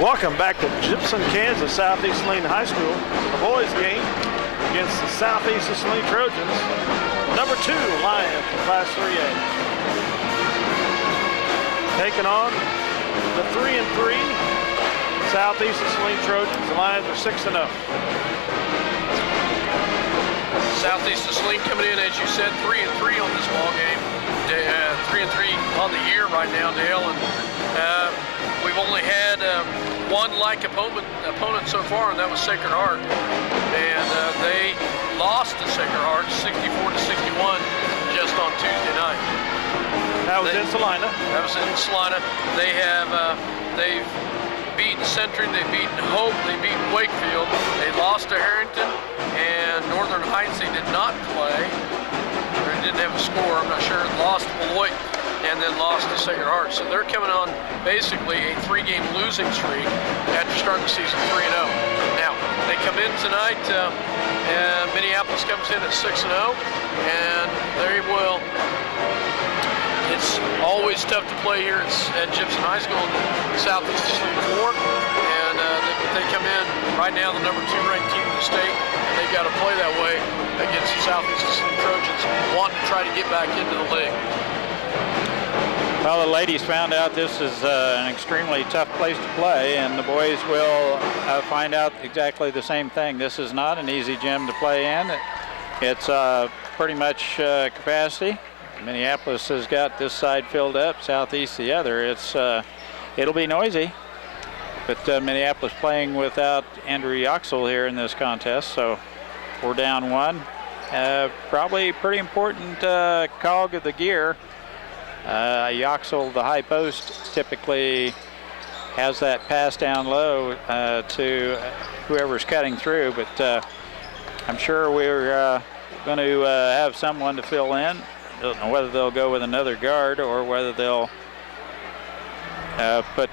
Welcome back to Gibson, Kansas, Southeast Saline High School. The boys game against the Southeast Saline Trojans. Number 2, Lions, Class 3A. Taking on the 3-3 Southeast Saline Trojans. The Lions are 6-0. Southeast Saline coming in, as you said, 3-3 on this ball game. 3-3 on the year right now, Dale, and we've only had one like opponent so far, and that was Sacred Heart, and they lost to Sacred Heart 64-61 just on Tuesday night. That was in Salina. That was in Salina. They have they've beaten Century, they've beaten Hope, they've beaten Wakefield. They lost to Harrington and Northern Heights. They did not play. They didn't have a score, I'm not sure. Lost to Beloit and then lost to Sacred Heart. So they're coming on basically a 3-game losing streak after starting the season 3-0. Now, they come in tonight, and Minneapolis comes in at 6-0, and they will. It's always tough to play here at Gibson High School in the Southeast Saline 4, and they come in right now the number 2 ranked team in the state, and they've got to play that way against the Southeast Saline Trojans, wanting to try to get back into the league. Well, the ladies found out this is an extremely tough place to play, and the boys will find out exactly the same thing. This is not an easy gym to play in. It's pretty much capacity. Minneapolis has got this side filled up, Southeast the other. It'll be noisy, but Minneapolis playing without Andrew Yoxel here in this contest, so we're down 1. Probably a pretty important cog of the gear. Yoxel, the high post, typically has that pass down low to whoever's cutting through, but I'm sure we're going to have someone to fill in. Don't know whether they'll go with another guard or whether they'll put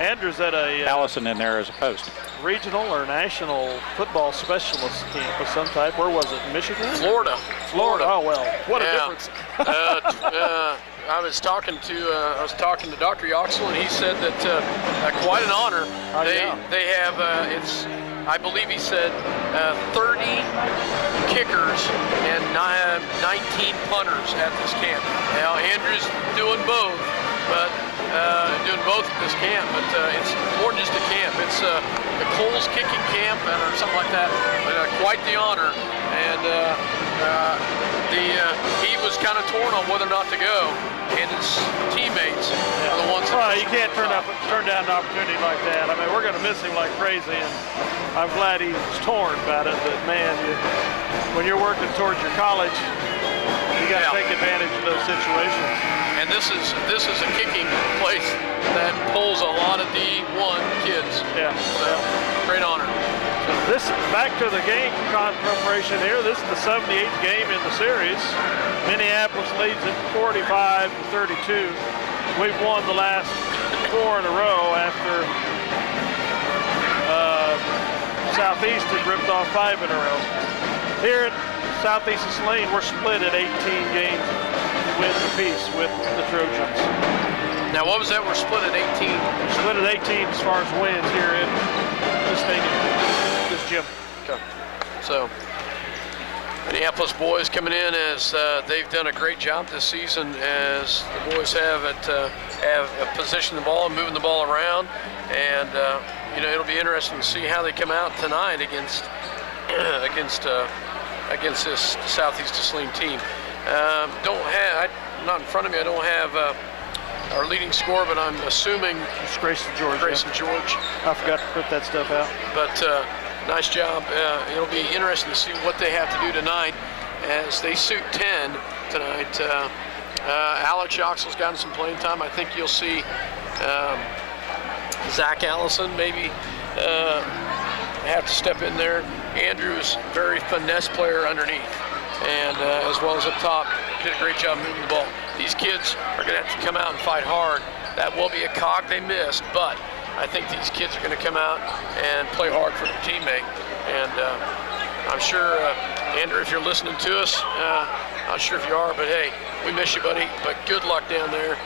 Andrew's at a Allison in there as a post. Regional or national football specialist camp of some type. Where was it? Michigan? Florida. Oh well, what a difference. I was talking to Dr. Yoxel, and he said that quite an honor. They have I believe he said 30 kickers and 19 punters at this camp. Now Andrew's doing both, but at this camp. But it's more than just a camp. It's the Coles kicking camp or something like that. Quite the honor, and he was kind of torn on whether or not to go, and his teammates are the ones. Well, you can't turn down an opportunity like that. I mean, we're going to miss him like crazy, and I'm glad he was torn about it. But man, when you're working towards your college, you got to take advantage of those situations. And this is a kicking place that pulls a lot of D1 kids. Yeah. So, great honor. This back to the game preparation here. This is the 78th game in the series. Minneapolis leads it 45-32. We've won the last 4 in a row after Southeast had ripped off 5 in a row. Here at Southeast Saline, we're split at 18 games wins apiece with the Trojans. Now, what was that? We're split at 18. We're split at 18 as far as wins here in this stadium, this gym. Okay. So, Minneapolis boys coming in as they've done a great job this season, as the boys have positioned the ball and moving the ball around, and it'll be interesting to see how they come out tonight against this Southeast Saline team. Not in front of me. I don't have our leading score, but I'm assuming it's Grayson George. I forgot to put that stuff out. But nice job. It'll be interesting to see what they have to do tonight as they suit 10 tonight. Alex Yoxel's gotten some playing time. I think you'll see Zach Allison maybe have to step in there. Andrew's a very finesse player underneath, and as well as up top, did a great job moving the ball. These kids are going to have to come out and fight hard. That will be a cog they missed, but I think these kids are going to come out and play hard for their teammate. And I'm sure, Andrew, if you're listening to us, not sure if you are, but hey, we miss you, buddy. But good luck down there.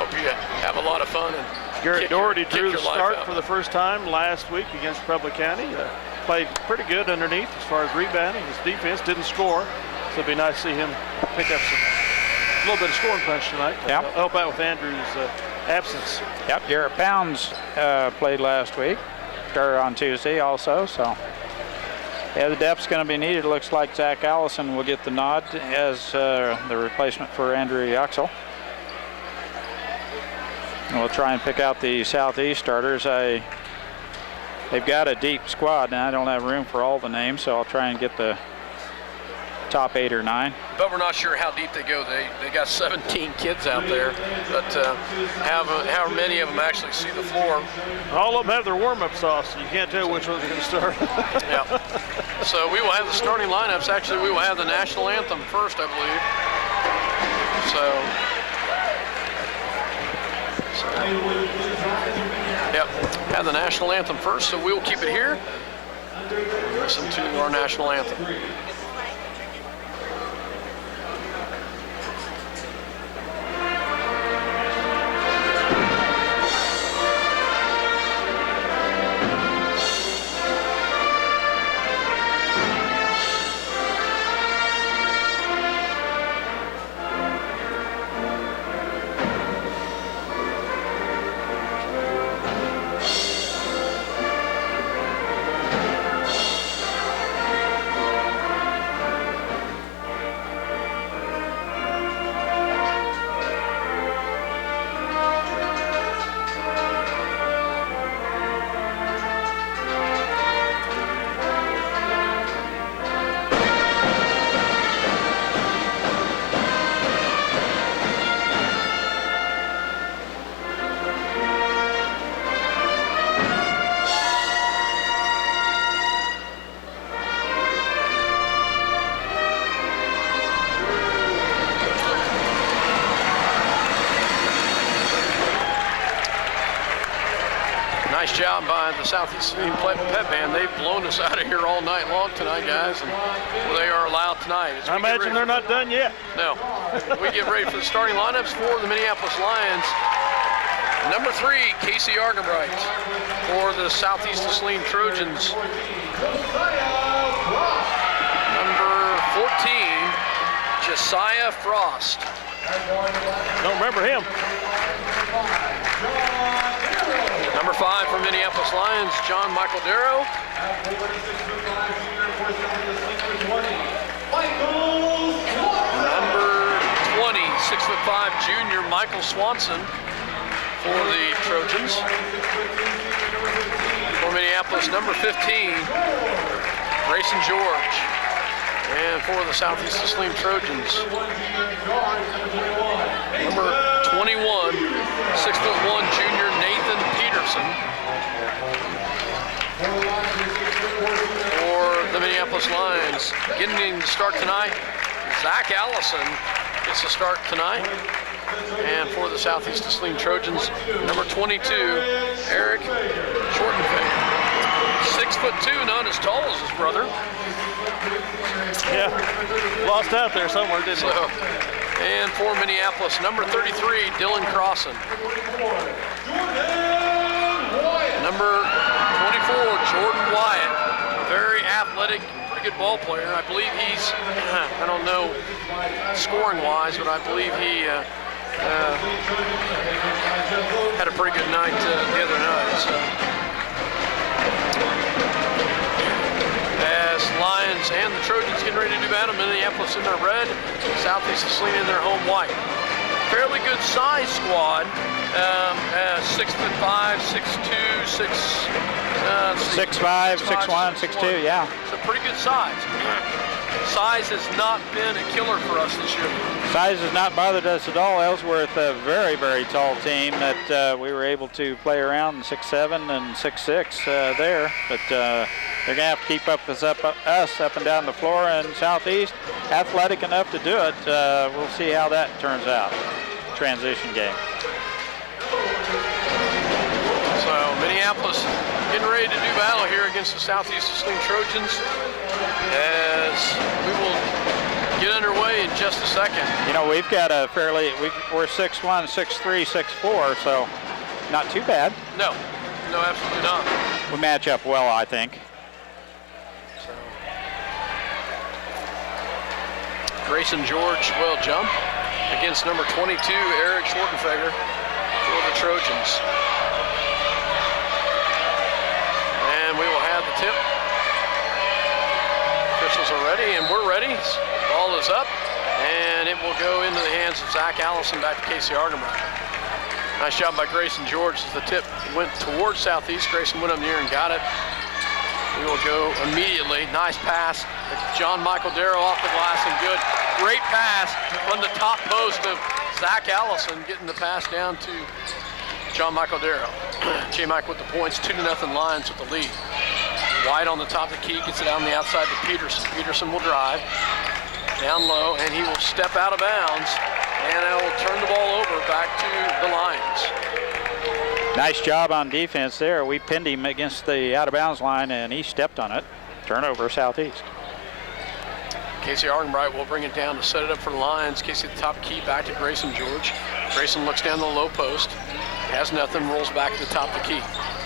Hope you have a lot of fun and Garrett Doherty kick drew your the life start out. for the first time last week against Republic County. Played pretty good underneath as far as rebounding. His defense didn't score, so it'd be nice to see him pick up a little bit of scoring punch tonight to help out with Andrew's absence. Yep, Garrett Pounds played last week, or on Tuesday also, so. Yeah, the depth's going to be needed. It looks like Zach Allison will get the nod as the replacement for Andrew Yaxel. We'll try and pick out the Southeast starters. They've got a deep squad, and I don't have room for all the names, so I'll try and get the top 8 or 9. But we're not sure how deep they go. They got 17 kids out there, but how many of them actually see the floor? All of them have their warm-up sauce, so you can't tell which one's going to start. Yeah. So we will have the starting lineups. Actually, we will have the national anthem first, I believe. Yep, have the national anthem first, so we'll keep it here. Listen to our national anthem. Nice job by the Southeast Saline Pep Band. They've blown us out of here all night long tonight, guys, and they are loud tonight. I imagine they're not done yet. No. We get ready for the starting lineups for the Minneapolis Lions. Number 3, Casey Argenbright. For the Southeast Saline Trojans, number 14, Josiah Frost. Don't remember him. Number 5 for Minneapolis Lions, John Michael Darrow. Number 20, 6'5" junior Michael Swanson for the Trojans. For Minneapolis, number 15, Grayson George. And for the Southeast Saline Trojans, number 21, 6'1" junior Nathan Peterson. For the Minneapolis Lions, getting the start tonight, Zach Allison gets the start tonight. And for the Southeast Saline Trojans, number 22, Eric Shortenfeld. 6'2", not as tall as his brother. Yeah, lost out there somewhere, didn't he? And for Minneapolis, number 33, Dylan Crossan. Number 24, Jordan Wyatt. Very athletic, pretty good ball player. I believe he's, I don't know scoring-wise, but I believe he had a pretty good night the other night. So. As Lions and the Trojans getting ready to do battle, Minneapolis in their red, Southeast Saline in their home white. Fairly good size squad. 6'5", 6'2", 6'5", 6'1", 6'2", yeah. So pretty good size. Size has not been a killer for us this year. Size has not bothered us at all. Ellsworth, a very, very tall team that we were able to play around 6'7" and 6'6" there. But they're going to have to keep up with us up and down the floor. And Southeast, athletic enough to do it. We'll see how that turns out. Transition game. So Minneapolis getting ready to do battle here against the Southeast Saline Trojans as we will get underway in just a second. You know, we've got a fairly, we're 6'1", 6'3", 6'4", so not too bad. No, absolutely not. We match up well, I think. So, Grayson George will jump against number 22, Eric Schwartenfeger, for the Trojans. And we will have the tip. Officials are ready, and we're ready. Ball is up, and it will go into the hands of Zach Allison back to Casey Argenbright. Nice job by Grayson George as the tip went towards Southeast. Grayson went up near and got it. We will go immediately. Nice pass. John Michael Darrow off the glass and good. Great pass from the top post of Zach Allison, getting the pass down to John Michael Darrow. J-Mike with the points, 2-0 Lions with the lead. White on the top of the key, gets it out on the outside to Peterson. Peterson will drive down low, and he will step out of bounds, and it will turn the ball over back to the Lions. Nice job on defense there. We pinned him against the out-of-bounds line, and he stepped on it. Turnover, Southeast. Casey Argenbright will bring it down to set it up for the Lions. Casey at the top key, back to Grayson George. Grayson looks down the low post, has nothing, rolls back to the top of the key.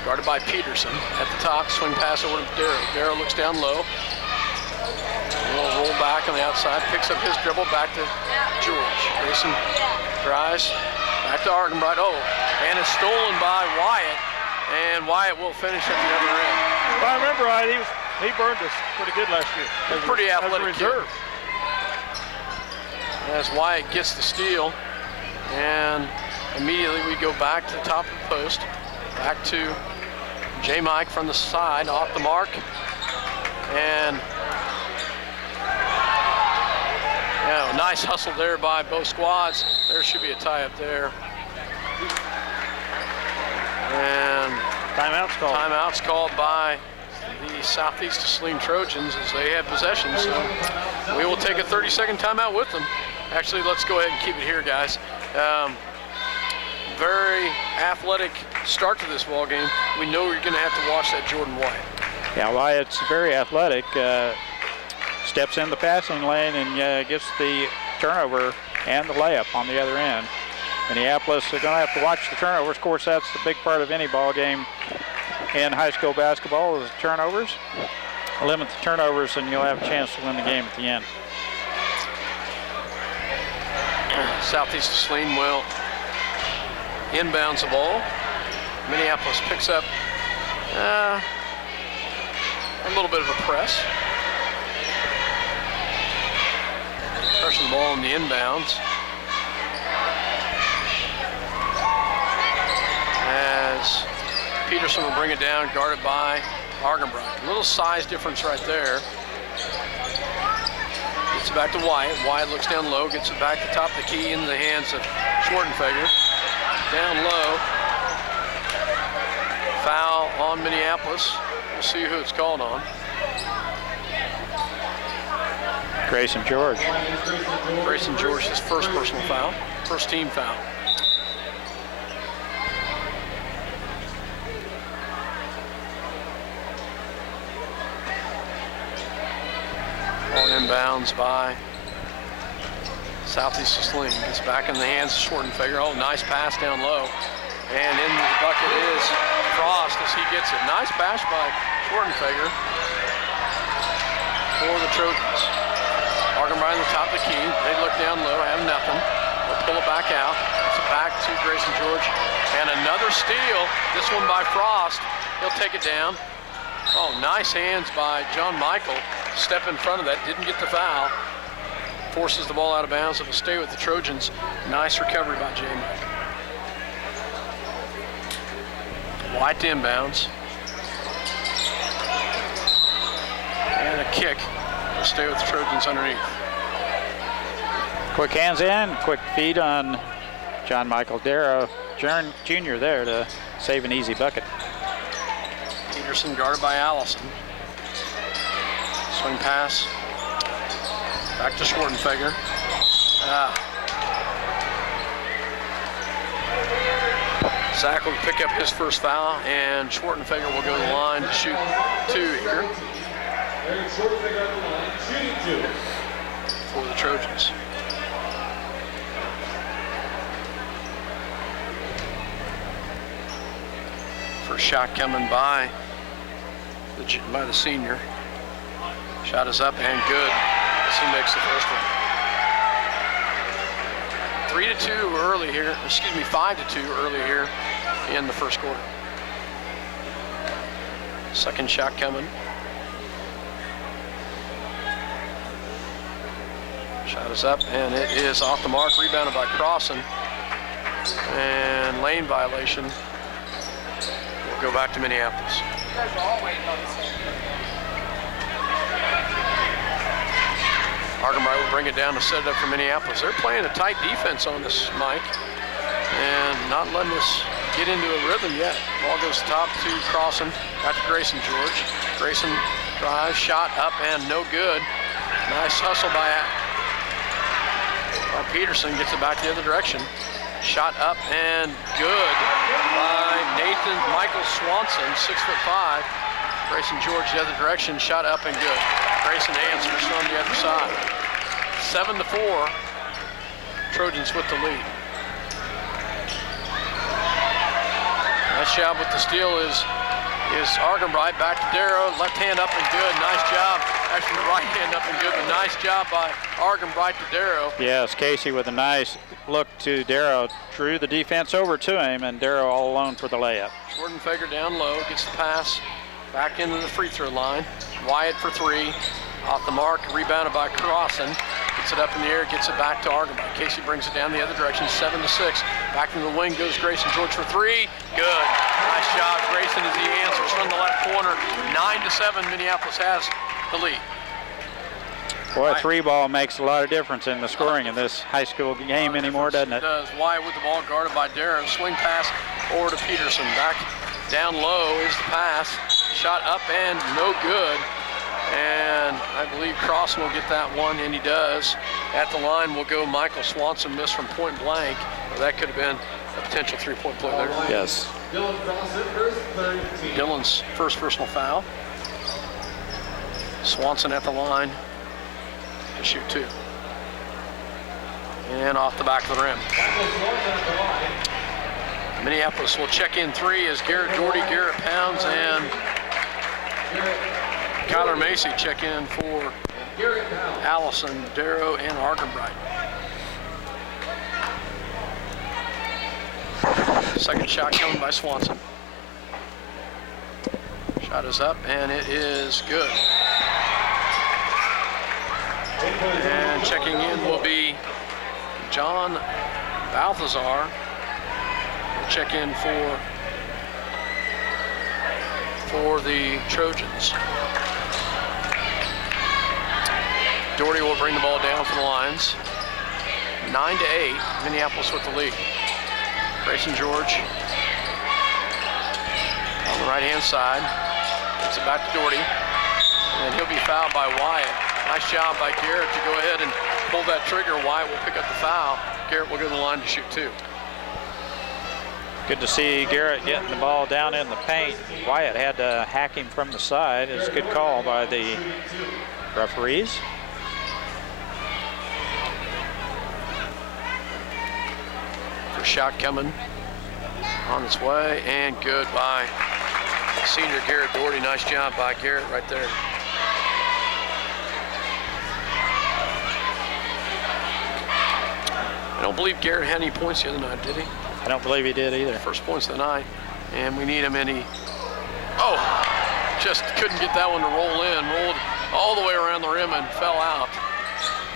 Guarded by Peterson at the top, swing pass over to Darrow. Darrow looks down low. Will roll back on the outside, picks up his dribble, back to George. Grayson drives, back to Argenbright. Oh, and it's stolen by Wyatt, and Wyatt will finish at the other end. If I remember right, he burned us pretty good last year. Pretty athletic kid. reserve. As Wyatt gets the steal, and immediately we go back to the top of the post, back to J-Mike from the side, off the mark, and nice hustle there by both squads. There should be a tie up there. And timeout's called by the Southeast Saline Trojans as they have possession. So we will take a 30-second timeout with them. Actually, let's go ahead and keep it here, guys. Very athletic start to this ball game. We know you're going to have to watch that Jordan Wyatt. Yeah, Wyatt's very athletic. Steps in the passing lane and gets the turnover and the layup on the other end. Minneapolis are going to have to watch the turnovers. Of course, that's the big part of any ball game in high school basketball is turnovers. Limit the turnovers and you'll have a chance to win the game at the end. Southeast Saline will inbounds the ball. Minneapolis picks up a little bit of a press. Pressing the ball in the inbounds. As Peterson will bring it down, guarded by Argenbright. A little size difference right there. Gets it back to Wyatt. Wyatt looks down low, gets it back to top of the key in the hands of Schwartenfeger. Down low. Foul on Minneapolis. We'll see who it's called on. Grayson George. Grayson George, his first personal foul, first team foul. Ball inbounds by Southeast Saline. Gets back in the hands of Schwartenfeger. Oh, nice pass down low. And in the bucket is Frost as he gets it. Nice pass by Schwartenfeger for the Trojans. Argenbright on the top of the key. They look down low, have nothing. They'll pull it back out. It's back to Grayson George. And another steal, this one by Frost. He'll take it down. Oh, nice hands by John Michael. Step in front of that, didn't get the foul. Forces the ball out of bounds. It will stay with the Trojans. Nice recovery by J-Mike. White to inbounds. And a kick. Will stay with the Trojans underneath. Quick hands in, quick feed on John Michael Darrow Jr. there to save an easy bucket. Peterson guarded by Allison. Swing pass. Back to Schwartenfeger. Zach will pick up his first foul, and Schwartenfeger will go to the line to shoot two here for the Trojans. First shot coming by the senior. Shot is up and good as he makes the first one. 3-2 early here, 5-2 early here in the first quarter. Second shot coming. Shot is up and it is off the mark, rebounded by Crossan. And lane violation. We'll go back to Minneapolis. Argenbright will bring it down to set it up for Minneapolis. They're playing a tight defense on this, Mike, and not letting us get into a rhythm yet. Ball goes top to Crossan, back to Grayson George. Grayson drives, shot up and no good. Nice hustle by Peterson, gets it back the other direction. Shot up and good by Michael Swanson, 6'5". Grayson George the other direction, shot up and good. Grayson answers from the other side. 7-4, Trojans with the lead. Nice job with the steal is Argenbright, back to Darrow, left hand up and good, nice job. Actually the right hand up and good, but nice job by Argenbright to Darrow. Yes, Casey with a nice look to Darrow, drew the defense over to him, and Darrow all alone for the layup. Schwarzenfeger down low, gets the pass back into the free throw line. Wyatt for three, off the mark, rebounded by Crossan. Gets it up in the air, gets it back to Argenbright. Casey brings it down the other direction, 7-6. Back into the wing goes Grayson George for three. Good. Nice job, Grayson, as he answers from the left corner. 9-7, Minneapolis has the lead. Boy, a three ball makes a lot of difference in the scoring in this high school game anymore, doesn't it? It does. Wyatt with the ball guarded by Darrow. Swing pass over to Peterson. Back down low is the pass. Shot up and no good. And I believe Crossan will get that one, and he does. At the line will go Michael Swanson, missed from point blank. Well, that could have been a potential three-point play there. Yes. Dylan's first personal foul. Swanson at the line to shoot two. And off the back of the rim. Minneapolis will check in three as Garrett Doherty, Garrett Pounds, and Kyler Macy check in for Allison, Darrow, and Argenbright. Second shot coming by Swanson. Shot is up, and it is good. And checking in will be John Balthazar. We'll check in for the Trojans. Doherty will bring the ball down for the lines. 9-8, Minneapolis with the lead. Grayson George on the right-hand side. Gets it back to Doherty. And he'll be fouled by Wyatt. Nice job by Garrett to go ahead and pull that trigger. Wyatt will pick up the foul. Garrett will go to the line to shoot two. Good to see Garrett getting the ball down in the paint. Wyatt had to hack him from the side. It's a good call by the referees. First shot coming on its way, and good by senior Garrett Doherty. Nice job by Garrett right there. I don't believe Garrett had any points the other night, did he? I don't believe he did either. First points of the night, and we need him in. Just couldn't get that one to roll in. Rolled all the way around the rim and fell out.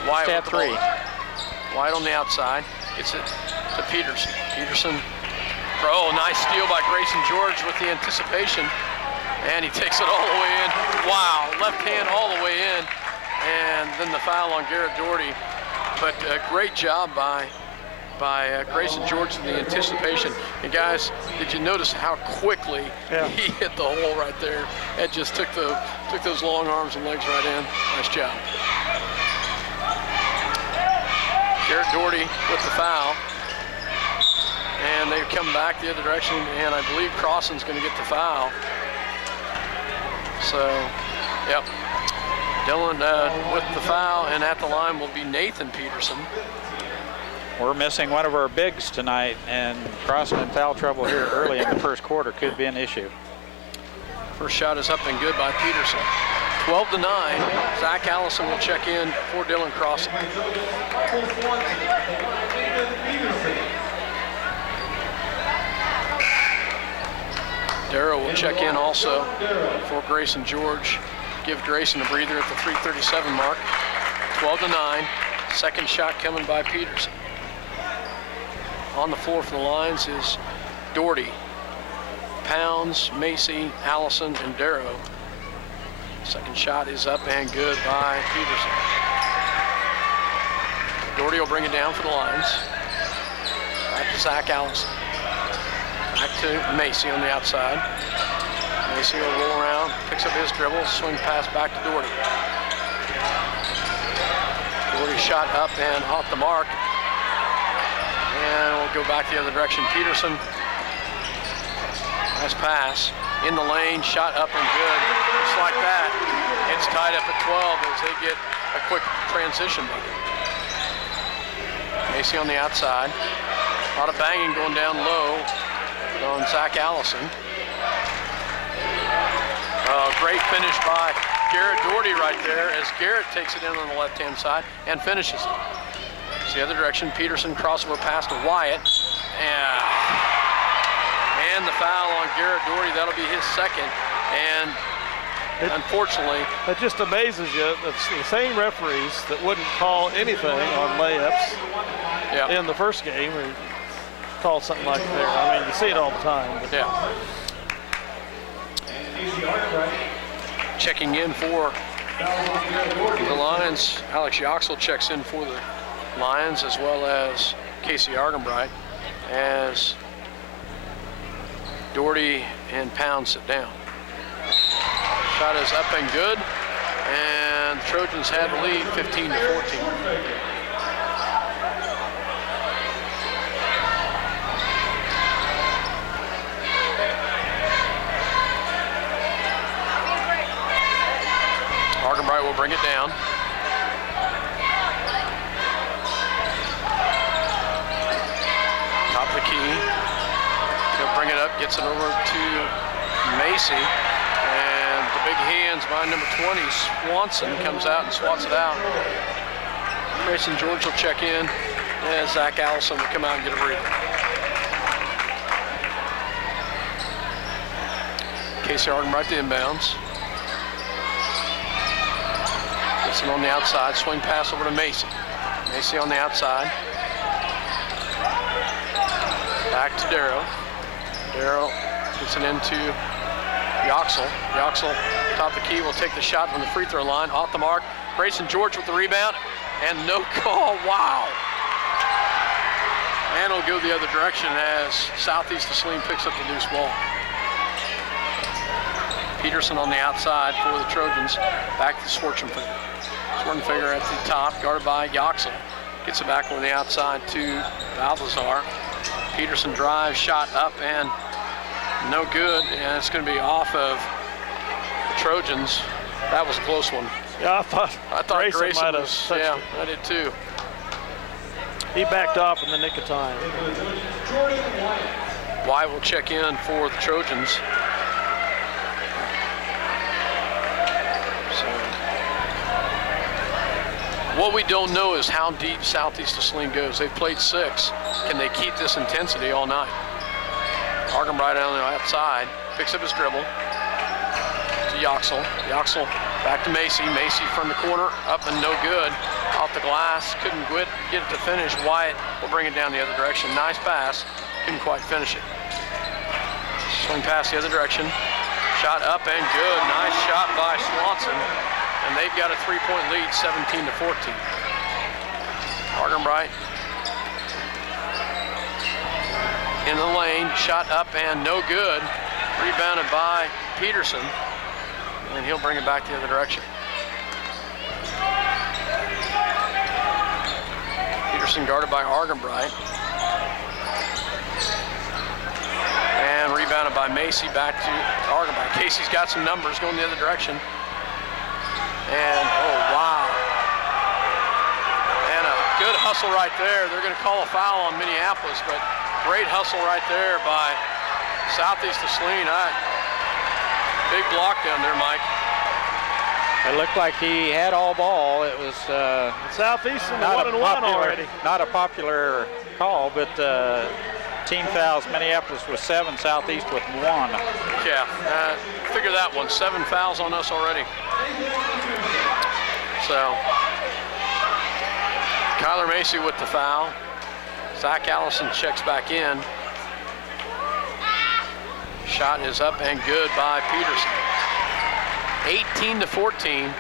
Wyatt Stat three. Wyatt on the outside, gets it to Peterson. Peterson, nice steal by Grayson George with the anticipation, and he takes it all the way in. Wow, left hand all the way in, and then the foul on Garrett Doherty. But a great job by Grayson George in the anticipation. And guys, did you notice how quickly he hit the hole right there? It just took those long arms and legs right in. Nice job. Garrett Doherty with the foul. And they come back the other direction, and I believe Crossan's going to get the foul. So, yep. Dylan with the foul, and at the line will be Nathan Peterson. we're missing one of our bigs tonight, and crossing in foul trouble here early in the first quarter could be an issue. First shot is up and good by Peterson. 12-9. Zach Allison will check in for Dylan Crossing. Darrow will check in also for Grayson George. Give Grayson a breather at the 3:37 mark. 12-9. Second shot coming by Peterson. On the floor for the Lions is Doherty, Pounds, Macy, Allison, and Darrow. Second shot is up and good by Peterson. Doherty will bring it down for the Lions. Back to Zach Allison. Back to Macy on the outside. Macy will roll around, picks up his dribble, swing pass back to Doherty. Doherty shot up and off the mark. And we'll go back the other direction. Peterson, nice pass. In the lane, shot up and good. Just like that, it's tied up at 12 as they get a quick transition bucket. Macy on the outside. A lot of banging going down low on Zach Allison. Great finish by Garrett Doherty right there as Garrett takes it in on the left-hand side and finishes it. It's the other direction. Peterson crossover pass to Wyatt. And the foul on Garrett Doherty. That'll be his second. And unfortunately, it just amazes you. It's the same referees that wouldn't call anything on layups in the first game or call something like that. I mean, you see it all the time. But. Yeah. Checking in for the Lions, Alex Yoxel checks in for the Lions, as well as Casey Argenbright, as Doherty and Pound sit down. Shot is up and good, and the Trojans have the lead 15-14. Argenbright will bring it down. Top of the key. He'll bring it up, gets it over to Macy. And the big hands by number 20, Swanson, comes out and swats it out. Grayson George will check in. And Zach Allison will come out and get a breather. Casey Argenbright to inbounds. On the outside, swing pass over to Macy. Macy on the outside. Back to Darrow. Darrow gets it into Yoxel. Yoxel, top of the key, will take the shot from the free throw line. Off the mark. Grayson George with the rebound. And no call. Wow. And it'll go the other direction as Southeast of Saline picks up the loose ball. Peterson on the outside for the Trojans. Back to Schwarzenegger. Schwarzenegger at the top, guarded by Yoxel. Gets it back over the outside to Balthazar. Peterson drives, shot up and no good. And it's going to be off of the Trojans. That was a close one. Yeah, I thought Grayson might have was, touched yeah, it. I did too. He backed off in the nick of time. Wyatt will check in for the Trojans. What we don't know is how deep Southeast of Saline goes. They've played 6. Can they keep this intensity all night? Argenbright on the outside, picks up his dribble to Yoxel. Yoxel back to Macy. Macy from the corner, up and no good. Off the glass, couldn't get it to finish. Wyatt will bring it down the other direction. Nice pass, couldn't quite finish it. Swing pass the other direction. Shot up and good. Nice shot by Swanson. And they've got a 3-point lead, 17-14. Argenbright in the lane, shot up and no good. Rebounded by Peterson, and he'll bring it back the other direction. Peterson guarded by Argenbright. And rebounded by Macy, back to Argenbright. Casey's got some numbers going the other direction. And, oh, wow. And a good hustle hustle right there. They're going to call a foul on Minneapolis, but great hustle right there by Southeast of Saline. Big block down there, Mike. It looked like he had all ball. It was Southeast in the not 1-1 already. Not a popular call, but team fouls. Minneapolis with 7, Southeast with 1. Yeah, figure that one. 7 fouls on us already. So, Kyler Macy with the foul. Zach Allison checks back in. Shot is up and good by Peterson. 18-14.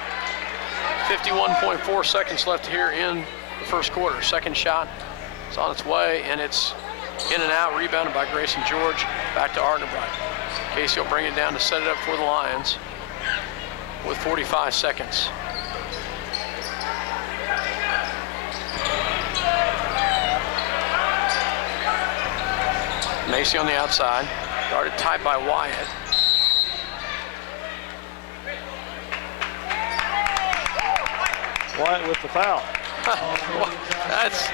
51.4 seconds left here in the first quarter. Second shot is on its way, and it's in and out, rebounded by Grayson George. Back to Argenbright. Casey will bring it down to set it up for the Lions with 45 seconds. Macy on the outside, guarded tight by Wyatt. Wyatt with the foul. That's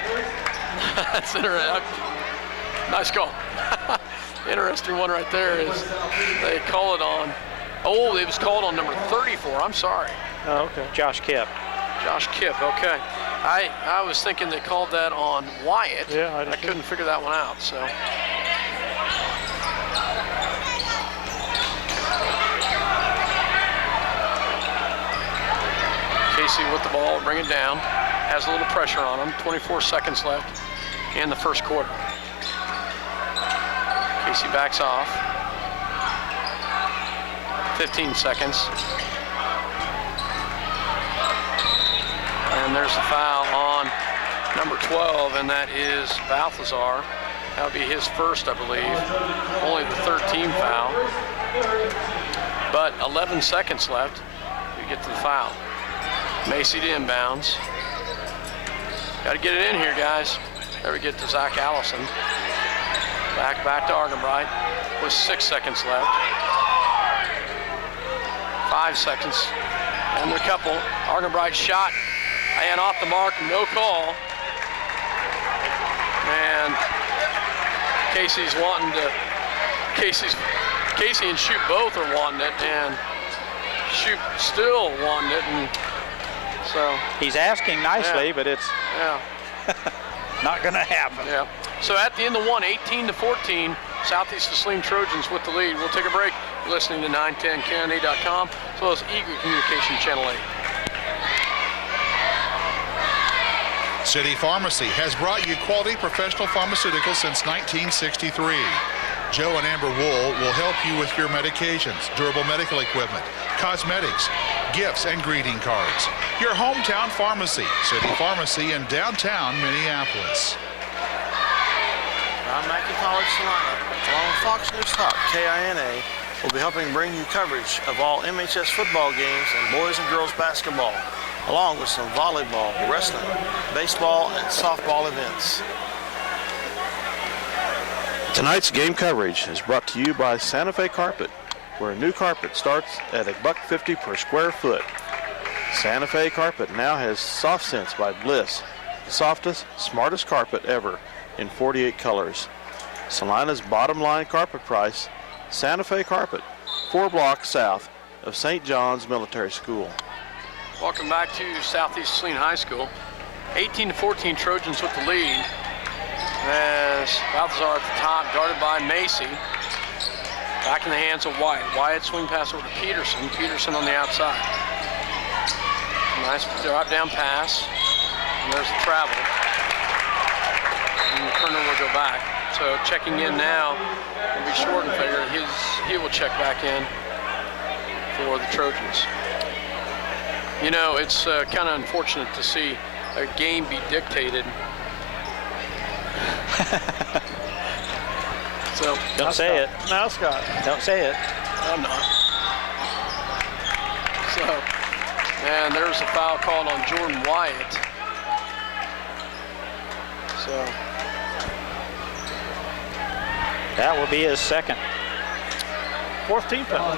interesting. Nice call. Interesting one right there is they call it on. Oh, it was called on number 34. I'm sorry. Oh, okay. Josh Kipp. Josh Kipp. Okay. I was thinking they called that on Wyatt. Yeah, I couldn't figure that one out. So. Casey with the ball, bring it down. Has a little pressure on him. 24 seconds left in the first quarter. Casey backs off. 15 seconds. And there's the foul on number 12, and that is Balthazar. That'll be his first, I believe. Only the third team foul. But 11 seconds left to get to the foul. Macy to inbounds. Got to get it in here, guys. There we get to Zach Allison. Back to Argenbright with 6 seconds left. 5 seconds. And a couple. Argenbright shot and off the mark, no call. And Casey's wanting to. Casey and Shoot both are wanting it, and Shoot still wanting it, and so he's asking nicely, but it's not going to happen. Yeah. So at the end of one, 18-14, Southeast of Saline Trojans with the lead. We'll take a break. You're listening to 910KNA.com, as well as Eagle Communication Channel 8. City Pharmacy has brought you quality professional pharmaceuticals since 1963. Joe and Amber Wool will help you with your medications, durable medical equipment, cosmetics, gifts, and greeting cards. Your hometown pharmacy, City Pharmacy in downtown Minneapolis. I'm Mackie College Salina, along with Fox News Talk, KINA, will be helping bring you coverage of all MHS football games and boys and girls basketball, along with some volleyball, wrestling, baseball, and softball events. Tonight's game coverage is brought to you by Santa Fe Carpet, where a new carpet starts at $1.50 per square foot. Santa Fe Carpet now has Soft Sense by Bliss, the softest, smartest carpet ever in 48 colors. Salina's bottom line carpet price, Santa Fe Carpet, 4 blocks south of St. John's Military School. Welcome back to Southeast Saline High School. 18-14 Trojans with the lead. As Balthazar at the top, guarded by Macy. Back in the hands of Wyatt. Wyatt swing pass over to Peterson. Peterson on the outside. Nice drop-down pass. And there's the travel. And Kerner will go back. So checking in now will be Shortenfeger. He will check back in for the Trojans. You know, it's kind of unfortunate to see a game be dictated. So Don't say it. Now, Scott. Don't say it. I'm not. So, and there's a foul called on Jordan Wyatt. So That will be his second. 4th team foul.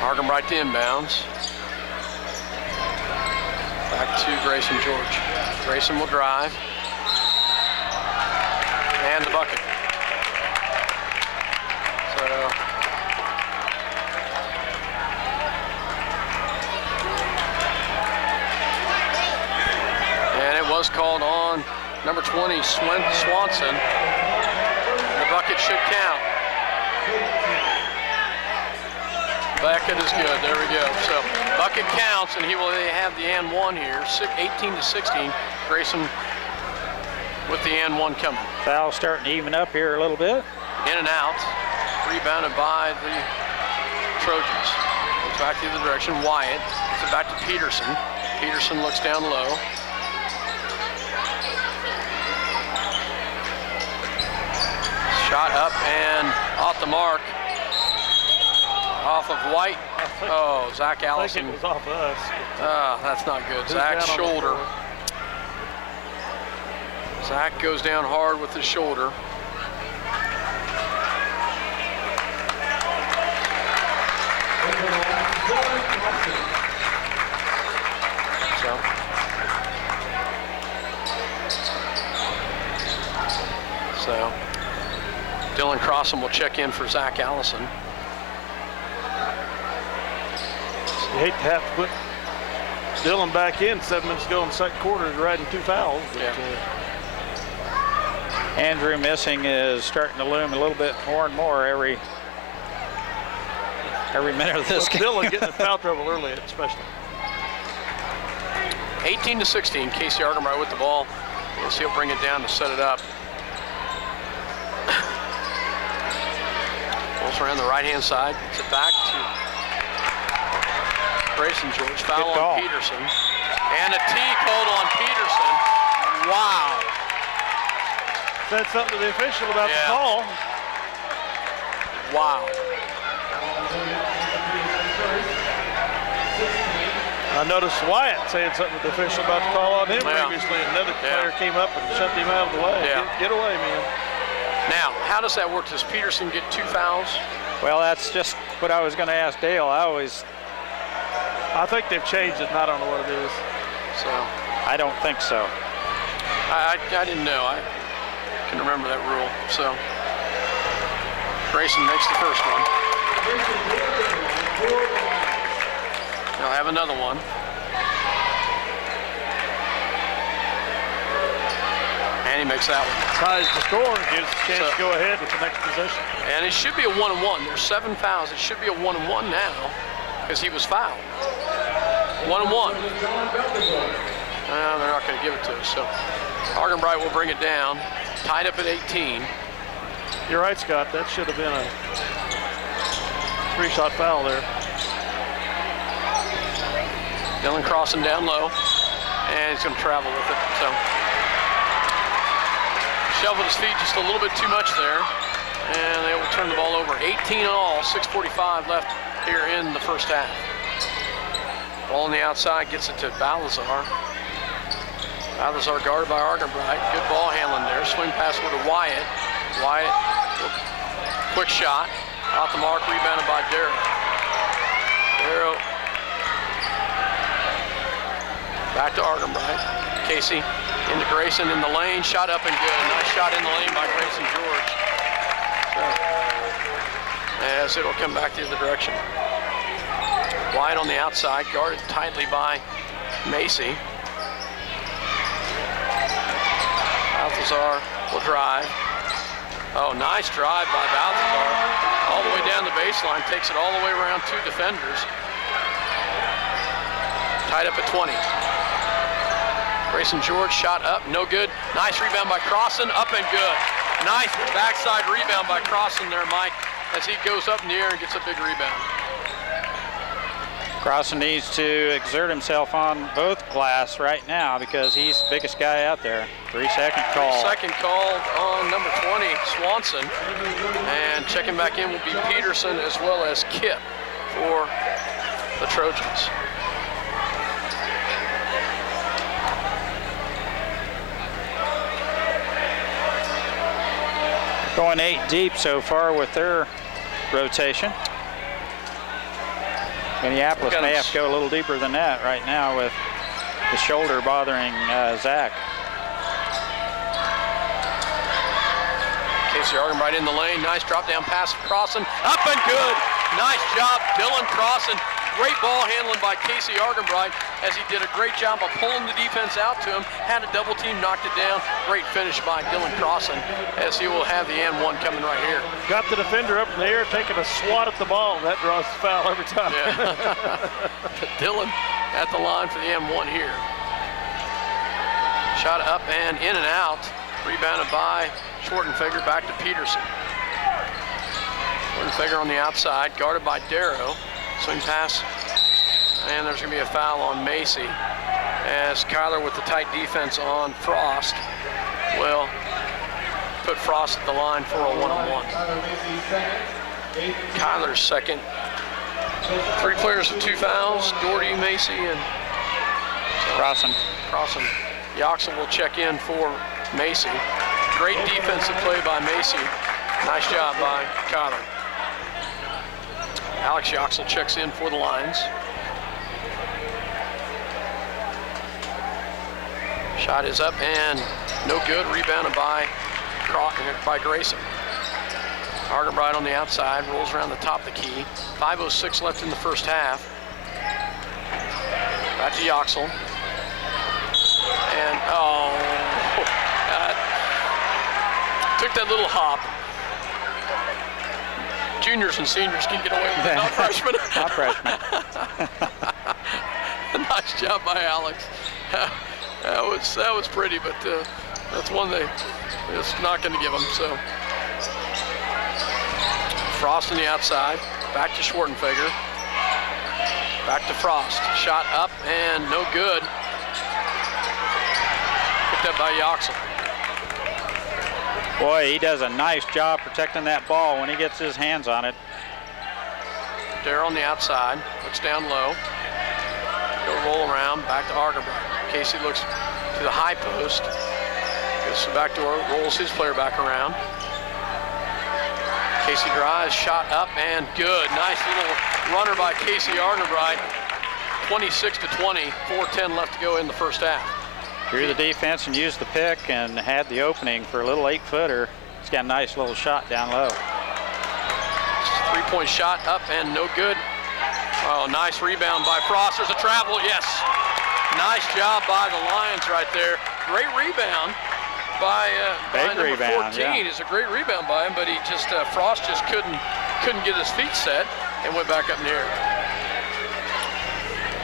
Argenbright to inbounds. Back to Grayson George. Grayson will drive. And the bucket. So, and it was called on number 20, Swanson. The bucket should count. Bucket is good. There we go. So bucket counts, and he will have the and one here. 18-16. Grayson with the and one coming. Foul starting to even up here a little bit. In and out. Rebounded by the Trojans. Goes back the other direction. Wyatt. Gets it back to Peterson. Peterson looks down low. Shot up and off the mark. Off of White. Oh, Zach Allison. I think it was off us. That's not good. Who's Zach's down on the shoulder. floor? Zach goes down hard with his shoulder. So Dylan Crossan will check in for Zach Allison. You hate to have to put Dylan back in 7 minutes ago in the second quarter, riding 2 fouls. But, Yeah. Andrew missing is starting to loom a little bit more and more every minute of this game. Dylan getting in foul trouble early, especially. 18-16, Casey Argenbright with the ball. Yes, he'll bring it down to set it up. Pulls around the right-hand side, gets it back to Grayson George. Foul on Peterson. And a tee called on Peterson. Wow. Said something to the official about Yeah. the call. Wow. I noticed Wyatt saying something to the official about the call on him Yeah. previously. Another Yeah. player came up and shoved him out of the way. Yeah. Get away, man. Now, how does that work? Does Peterson get 2 fouls? Well, that's just what I was going to ask Dale. I think they've changed it, and I don't know what it is. So I don't think so. I didn't know. I can remember that rule. So Grayson makes the first one. They'll have another one. And he makes that one. Ties the score and gives a chance to go ahead with the next possession. And it should be a 1-1. There's 7 fouls. It should be a 1-1 now because he was fouled. 1-1. They're not going to give it to us. So Argenbright will bring it down. Tied up at 18. You're right, Scott. That should have been a 3-shot foul there. Dylan Crossan down low. And he's going to travel with it. So shoveled his feet just a little bit too much there. And they will turn the ball over. 18 in all. 6:45 left here in the first half. Ball on the outside, gets it to Balazar. Balazar guarded by Argenbright. Good ball handling there. Swing pass over to Wyatt. Wyatt, quick shot. Off the mark, rebounded by Darrow. Darrow. Back to Argenbright. Casey into Grayson in the lane. Shot up and good. Nice shot in the lane by Grayson George. So, as it'll come back the other direction. Wyatt on the outside, guarded tightly by Macy. Balthazar will drive. Oh, nice drive by Balthazar. All the way down the baseline, takes it all the way around 2 defenders. Tied up at 20. Grayson George shot up, no good. Nice rebound by Crossan, up and good. Nice backside rebound by Crossan there, Mike, as he goes up in the air and gets a big rebound. Crossan needs to exert himself on both glass right now because he's the biggest guy out there. 3-second call. 3-second call on number 20, Swanson. And checking back in will be Peterson as well as Kip for the Trojans. Going 8 deep so far with their rotation. Minneapolis may have to go a little deeper than that right now with the shoulder bothering Zach. Casey Argan right in the lane. Nice drop down pass for Crossan. Up and good. Nice job, Dylan Crossan. Great ball handling by Casey Argenbright as he did a great job of pulling the defense out to him. Had a double team, knocked it down. Great finish by Dylan Crossan as he will have the and one coming right here. Got the defender up in the air taking a swat at the ball. That draws the foul every time. Yeah. Dylan at the line for the M1 here. Shot up and in and out. Rebounded by Schwartenfeger, back to Peterson. Schwartenfeger on the outside, guarded by Darrow. Swing pass, and there's going to be a foul on Macy as Kyler with the tight defense on Frost will put Frost at the line for a one-on-one. Kyler's second. 3 players with 2 fouls, Doherty, Macy, and Crossan. Yoxel will check in for Macy. Great defensive play by Macy. Nice job by Kyler. Alex Yoxel checks in for the Lions. Shot is up and no good. Rebounded by Grayson. Argenbright on the outside, rolls around the top of the key. 5:06 left in the first half. Back to Yoxel. And took that little hop. Juniors and seniors can get away with it, not freshmen. Not freshmen. Nice job by Alex. That was pretty, but that's one they it's not going to give them. So Frost on the outside, back to Schwartenfeger, back to Frost. Shot up and no good. Picked up by Yoxel. Boy, he does a nice job protecting that ball when he gets his hands on it. Darrow on the outside, looks down low. He'll roll around, back to Argenbright. Casey looks to the high post. Goes back to rolls his player back around. Casey drives, shot up and good. Nice little runner by Casey Argenbright. 26-20, 4:10 left to go in the first half. Drew the defense and used the pick and had the opening for a little 8-footer. He's got a nice little shot down low. 3-point shot up and no good. Oh, nice rebound by Frost. There's a travel, yes. Nice job by the Lions right there. Great rebound by number rebound, 14. yeah. It's a great rebound by him, but he just Frost just couldn't get his feet set and went back up in the air.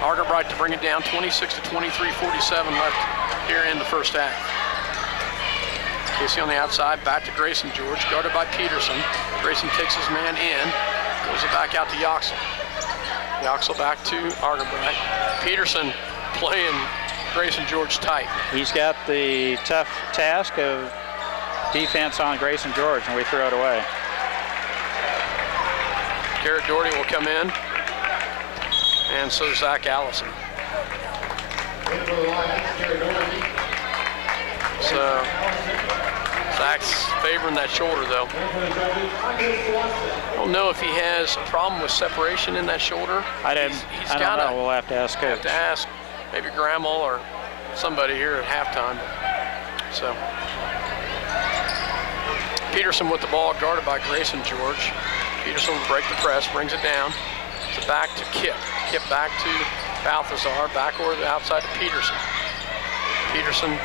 Argenbright to bring it down, 26-23, 47 left here in the first half. Casey on the outside, back to Grayson George, guarded by Peterson. Grayson takes his man in, goes it back out to Yoxel. Yoxel back to Argenbright. Peterson playing Grayson George tight. He's got the tough task of defense on Grayson George, and we throw it away. Garrett Doherty will come in, and so Zach Allison. So Zach's favoring that shoulder though. I don't know if he has a problem with separation in that shoulder. I don't know. We'll have to ask coach. Have to ask maybe Grandma or somebody here at halftime. So Peterson with the ball, guarded by Grayson George. Peterson will break the press, brings it down. To back to Kip. Kip back to Balthazar, back over the outside to Peterson. Peterson,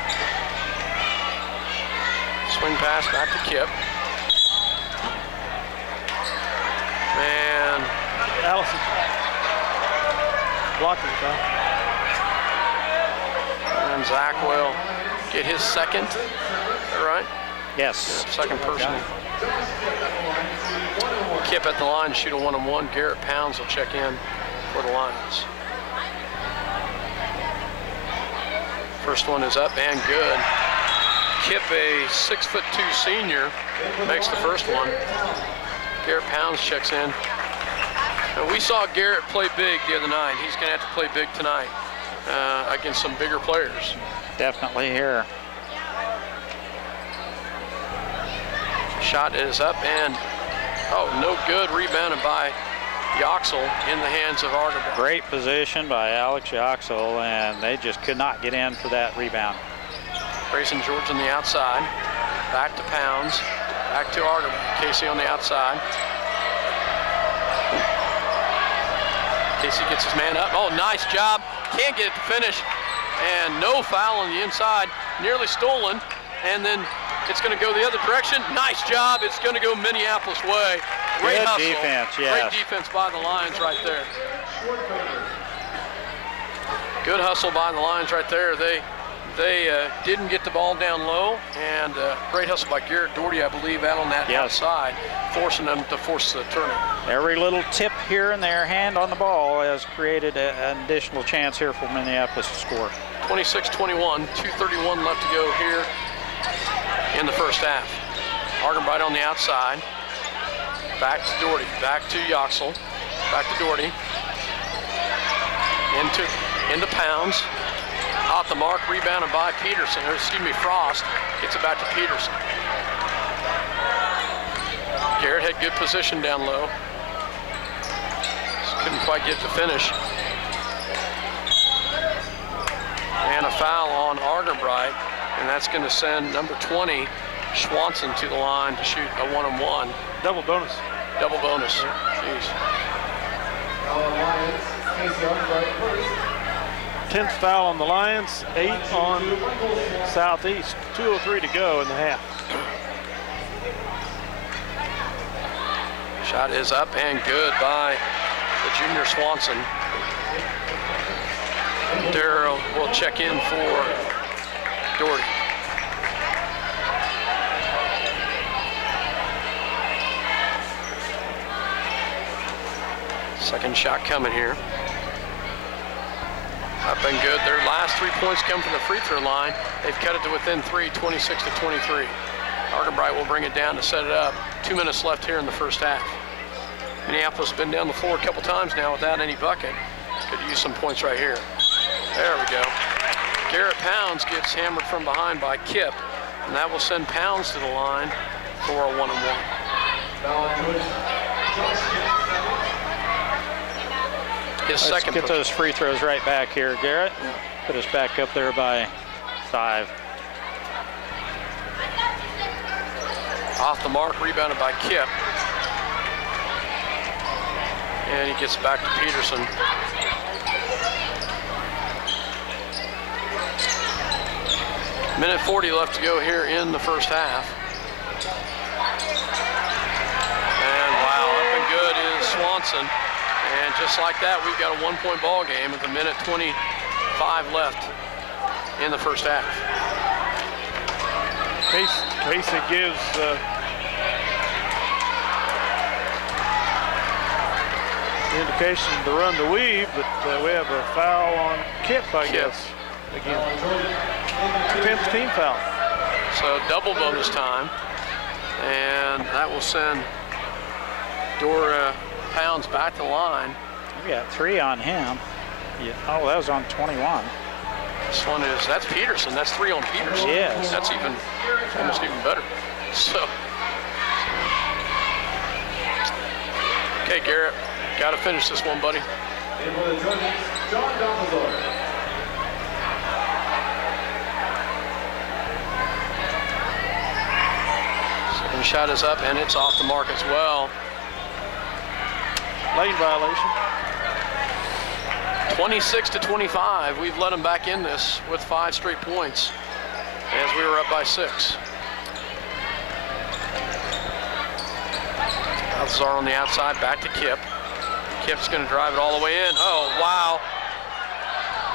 swing pass back to Kip. Man. Allison. Blocking it, huh? And Zach will get his second. Is that right? Yes. Second personal. Kip at the line to shoot a one-on-one. Garrett Pounds will check in for the Lions. First one is up and good. Kip, a 6'2" senior, makes the first one. Garrett Pounds checks in. And we saw Garrett play big the other night. He's going to have to play big tonight against some bigger players. Definitely here. Shot is up and, oh, no good. Rebounded by Yoxel in the hands of Argerbright. Great position by Alex Yoxel, and they just could not get in for that rebound. Grayson George on the outside. Back to Pounds. Back to Argerbright. Casey on the outside. Casey gets his man up. Oh, nice job. Can't get it to finish. And no foul on the inside. Nearly stolen. And then it's going to go the other direction. Nice job. It's going to go Minneapolis way. Great Good hustle. defense, yes. Great defense by the Lions right there. Good hustle by the Lions right there. They didn't get the ball down low, and great hustle by Garrett Doherty, I believe, out on that outside, forcing them to force the turnover. Every little tip here and there, hand on the ball, has created an additional chance here for Minneapolis to score. 26-21, 2:31 left to go here in the first half. Argenbright on the outside. Back to Doherty, back to Yoxel, back to Doherty. Into Pounds. Off the mark, rebounded by Peterson, or excuse me, Frost. Gets it back to Peterson. Garrett had good position down low. Just couldn't quite get to finish. And a foul on Argenbright, and that's going to send number 20, Swanson, to the line to shoot a 1-on-1. Double bonus. Double bonus. Jeez. 10th foul on the Lions, 8 on Southeast. 2:03 to go in the half. Shot is up and good by the junior Swanson. Darrell will check in for Doherty. Second shot coming here. Up and good. Their last 3 points come from the free throw line. They've cut it to within 3, 26-23. Argenbright will bring it down to set it up. 2 minutes left here in the first half. Minneapolis has been down the floor a couple times now without any bucket. Could use some points right here. There we go. Garrett Pounds gets hammered from behind by Kip, and that will send Pounds to the line for a 1-on-1. His Let's second get those free throws right back here, Garrett. Put us back up there by 5. Off the mark, rebounded by Kip. And he gets back to Peterson. Minute 40 left to go here in the first half. And wow, up and good is Swanson. And just like that, we've got a 1-point ball game with a minute 25 left in the first half. Casey gives the indication to run the weave, but we have a foul on Kip, I guess. Again, 10th team foul. So double bonus time, and that will send Dora Pounds back to the line. We got 3 on him. Yeah. Oh, that was on 21. This one is, that's Peterson. That's 3 on Peterson. Yes. That's even, almost even better. So, okay, Garrett, got to finish this one, buddy. Second shot is up, and it's off the mark as well. Lane violation. 26-25. We've let them back in this with 5 straight points as we were up by 6. Balthazar on the outside, back to Kip. Kip's going to drive it all the way in. Oh, wow.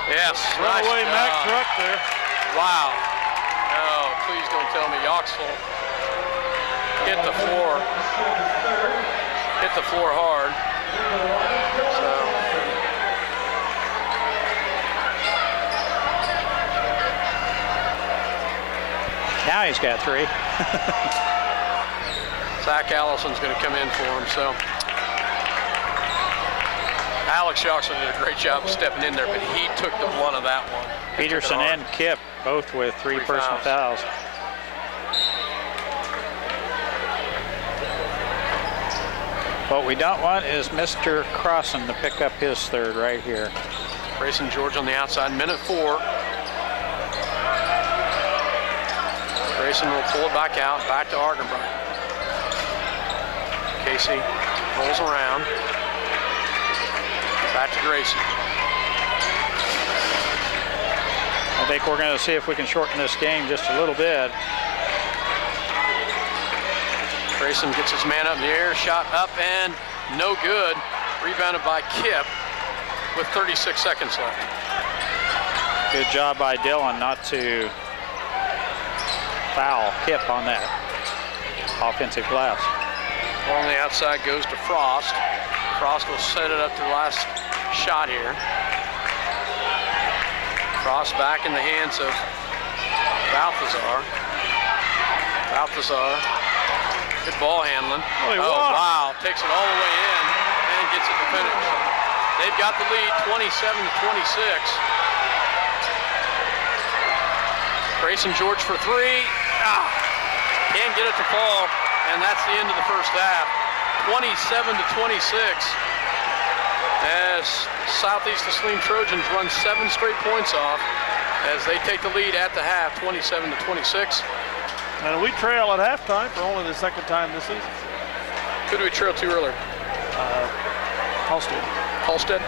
Yes, nice Runaway job. Mack truck there. Wow. Oh, please don't tell me Yoxel hit the floor. Hit the floor hard. So. Now he's got 3. Zach Allison's going to come in for him. So Alex Yoxel did a great job of stepping in there, but he took the blunt of that one. Peterson and Kip both with 3 personal fouls. What we don't want is Mr. Crossan to pick up his third right here. Grayson George on the outside, minute 4. Grayson will pull it back out, back to Argenbright. Casey rolls around. Back to Grayson. I think we're going to see if we can shorten this game just a little bit. Grayson gets his man up in the air, shot up and no good. Rebounded by Kip with 36 seconds left. Good job by Dylan not to foul Kip on that offensive glass. Ball on the outside goes to Frost. Frost will set it up to the last shot here. Frost back in the hands of Balthazar. Balthazar, good ball handling. Oh, wow, takes it all the way in and gets it to finish. They've got the lead 27-26. Grayson George for 3. Can't get it to fall, and that's the end of the first half. 27-26. As Southeast Saline Trojans run 7 straight points off as they take the lead at the half, 27-26. And we trail at halftime for only the second time this season. Who did we trail to earlier? Halstead. Halstead?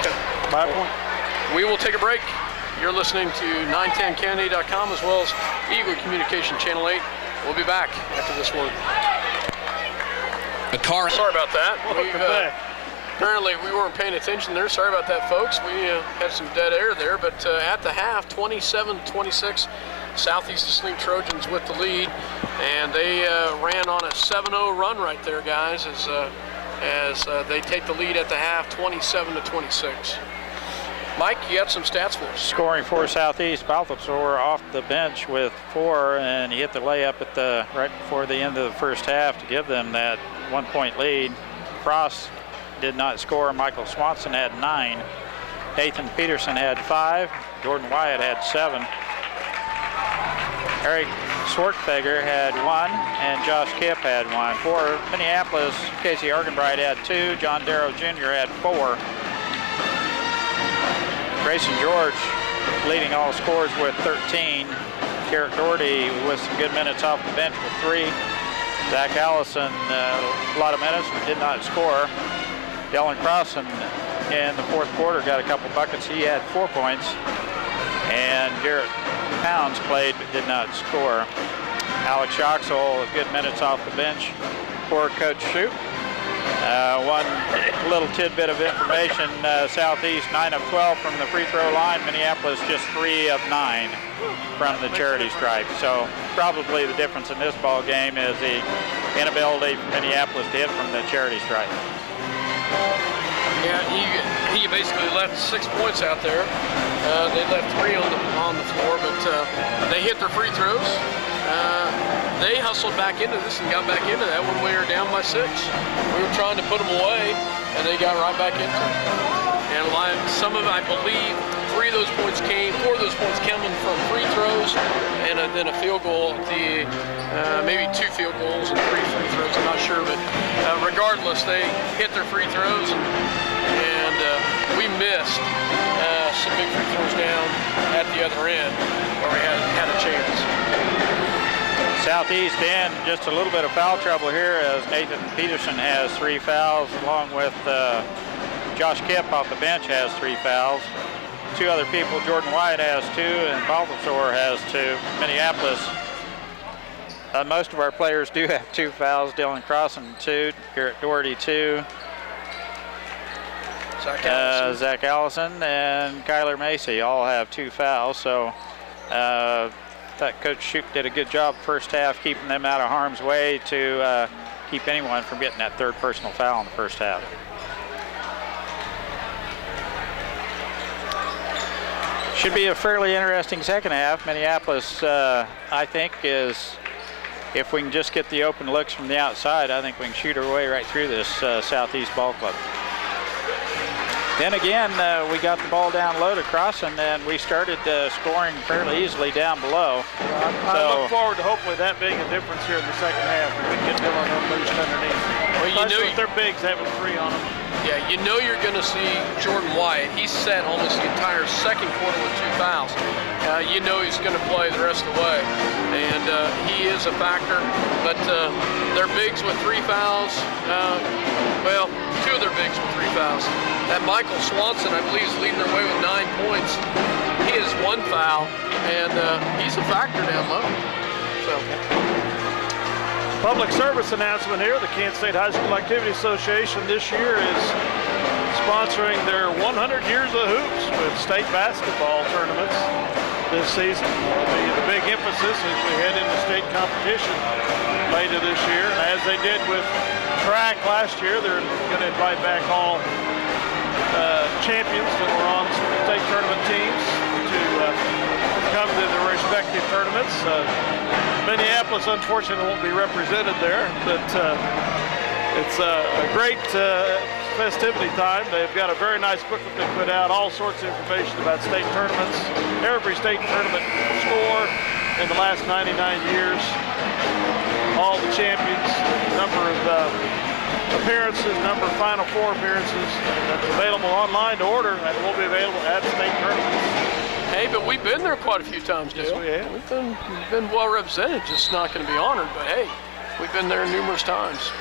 Okay. By a point. We will take a break. You're listening to 910candy.com as well as Eagle Communication Channel 8. We'll be back after this word. Sorry about that. Welcome back. Apparently we weren't paying attention there. Sorry about that, folks. We had some dead air there, but at the half, 27-26, Southeast Saline Trojans with the lead, and they ran on a 7-0 run right there, guys, as they take the lead at the half, 27-26. Mike, you got some stats for us. Scoring for Southeast, Balthazar off the bench with 4, and he hit the layup at right before the end of the first half to give them that 1-point lead. Frost did not score. Michael Swanson had 9. Nathan Peterson had 5. Jordan Wyatt had 7. Eric Swartfeger had 1, and Josh Kipp had 1. For Minneapolis, Casey Argenbright had 2. John Darrow Jr. had 4. Grayson George leading all scores with 13. Garrett Doherty with some good minutes off the bench with 3. Zach Allison, a lot of minutes, but did not score. Dylan Crossan in the fourth quarter got a couple buckets. He had 4 points. And Garrett Pounds played but did not score. Alex Shoxall with good minutes off the bench for Coach Shoup. One little tidbit of information, Southeast 9 of 12 from the free throw line. Minneapolis just 3 of 9 from the charity stripe. So probably the difference in this ball game is the inability for Minneapolis to hit from the charity stripe. Yeah, he basically left 6 points out there. They left 3 on the floor, but they hit their free throws. They hustled back into this and got back into that when we were down by 6. We were trying to put them away, and they got right back into it. And some of, I believe, 4 of those points coming from free throws, and then a field goal. Maybe 2 field goals and 3 free throws. I'm not sure, but regardless, they hit their free throws, and we missed some big free throws down at the other end where we had a chance. Southeast in just a little bit of foul trouble here as Nathan Peterson has 3 fouls along with Josh Kipp off the bench has 3 fouls. 2 other people, Jordan Wyatt has 2 and Balthazar has 2. Minneapolis, most of our players do have 2 fouls. Dylan Crossan 2, Garrett Doherty 2. Zach Allison and Kyler Macy all have 2 fouls. So thought Coach Shoup did a good job first half keeping them out of harm's way to keep anyone from getting that 3rd personal foul in the first half. Should be a fairly interesting second half. Minneapolis, I think, is, if we can just get the open looks from the outside, I think we can shoot our way right through this Southeast ball club. Then again, we got the ball down low to Crossan, and we started scoring fairly easily down below. I look forward to hopefully that being a difference here in the second half. We can get Dylan unleashed underneath. Well, Especially with their bigs having 3 on them. Yeah, you know you're going to see Jordan Wyatt. He's set almost the entire second quarter with 2 fouls. You know he's going to play the rest of the way, and he is a factor. But their bigs with 3 fouls, well, 2 of their bigs with 3 fouls. That Michael Swanson, I believe, is leading their way with 9 points. He has 1 foul, and he's a factor down low. So. Public service announcement here. The Kansas State High School Activity Association this year is sponsoring their 100 Years of Hoops with state basketball tournaments this season. It'll be the big emphasis as we head into state competition later this year. And as they did with track last year, they're going to invite back all champions that were on state tournament teams to come to their respective tournaments. Minneapolis, unfortunately, won't be represented there, but it's a great festivity time. They've got a very nice booklet they put out, all sorts of information about state tournaments, every state tournament score in the last 99 years, all the champions, number of appearances, number of Final Four appearances. That's available online to order and will be available at state tournaments. Hey, but we've been there quite a few times, Dale. Yes, we have. We've been well represented, just not going to be honored, but hey, we've been there numerous times.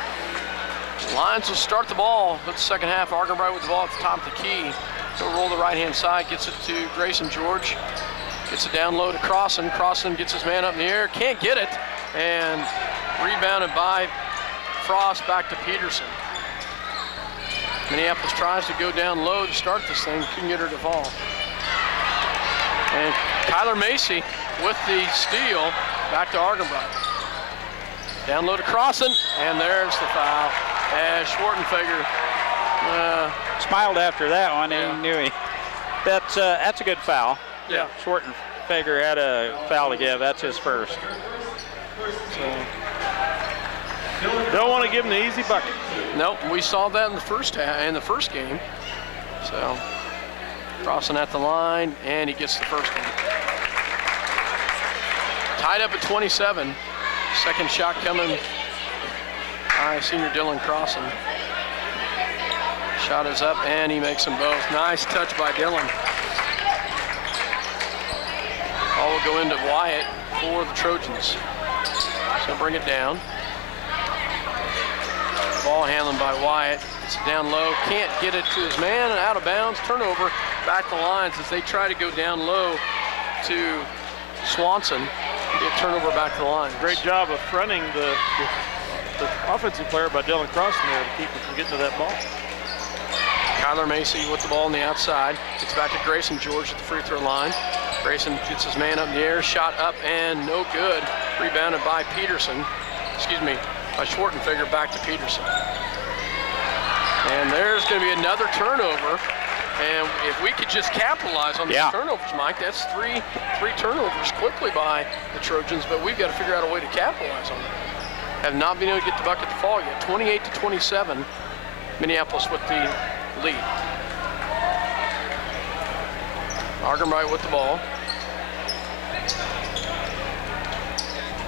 Lions will start the ball with the second half. Argenbright with the ball at the top of the key. He'll roll the right-hand side, gets it to Grayson George. Gets it down low to Crossan. Crossan gets his man up in the air, can't get it, and rebounded by Frost back to Peterson. Minneapolis tries to go down low to start this thing, couldn't get her to fall. And Kyler Macy with the steal, back to Argenbright. Down low to Crossan, and there's the foul. As Schwartenfeger smiled after that one. Yeah. He knew that's a good foul. Yeah. Schwartenfeger had a foul to give. That's his first. Don't want to give them the easy bucket. Nope, we saw that in the first game. So Crossan at the line, and he gets the first one. Tied up at 27. Second shot coming by senior Dylan Crossan. Shot is up, and he makes them both. Nice touch by Dylan. Ball will go into Wyatt for the Trojans. So bring it down. Ball handling by Wyatt. It's down low, can't get it to his man, and out of bounds. Turnover back the lines as they try to go down low to Swanson. Get turnover back to the line. Great job of fronting the offensive player by Dylan Crossan there to keep him from getting to that ball. Kyler Macy with the ball on the outside. Gets back to Grayson George at the free throw line. Grayson gets his man up in the air, shot up and no good. Rebounded by Peterson. By Schwartenfeger back to Peterson. And there's going to be another turnover. And if we could just capitalize on these turnovers, Mike, that's three turnovers quickly by the Trojans, but we've got to figure out a way to capitalize on it. Have not been able to get the bucket to fall yet. 28-27, Minneapolis with the lead. Argenbright with the ball.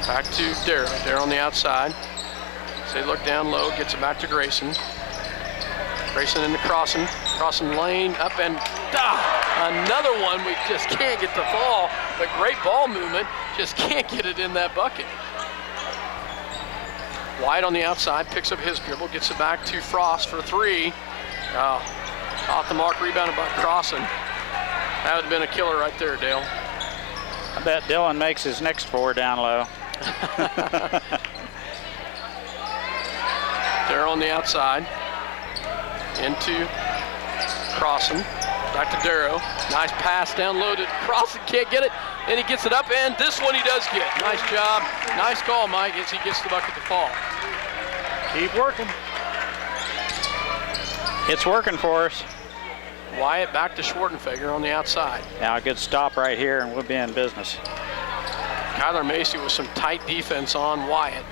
Back to Darrow. Darrow on the outside. So they look down low, gets it back to Grayson. Grayson into Crossan. Crossan lane, up and another one. We just can't get the fall, but great ball movement. Just can't get it in that bucket. White on the outside, picks up his dribble, gets it back to Frost for 3. Off the mark, rebounded by Crossan. That would have been a killer right there, Dale. I bet Dylan makes his next 4 down low. Darrow on the outside. Into Crossan. Back to Darrow. Nice pass down low to Crossan. Can't get it. And he gets it up, and this one he does get. Nice job. Nice call, Mike, as he gets the bucket to fall. Keep working. It's working for us. Wyatt back to Schwartenfeger on the outside. Now a good stop right here, and we'll be in business. Kyler Macy with some tight defense on Wyatt.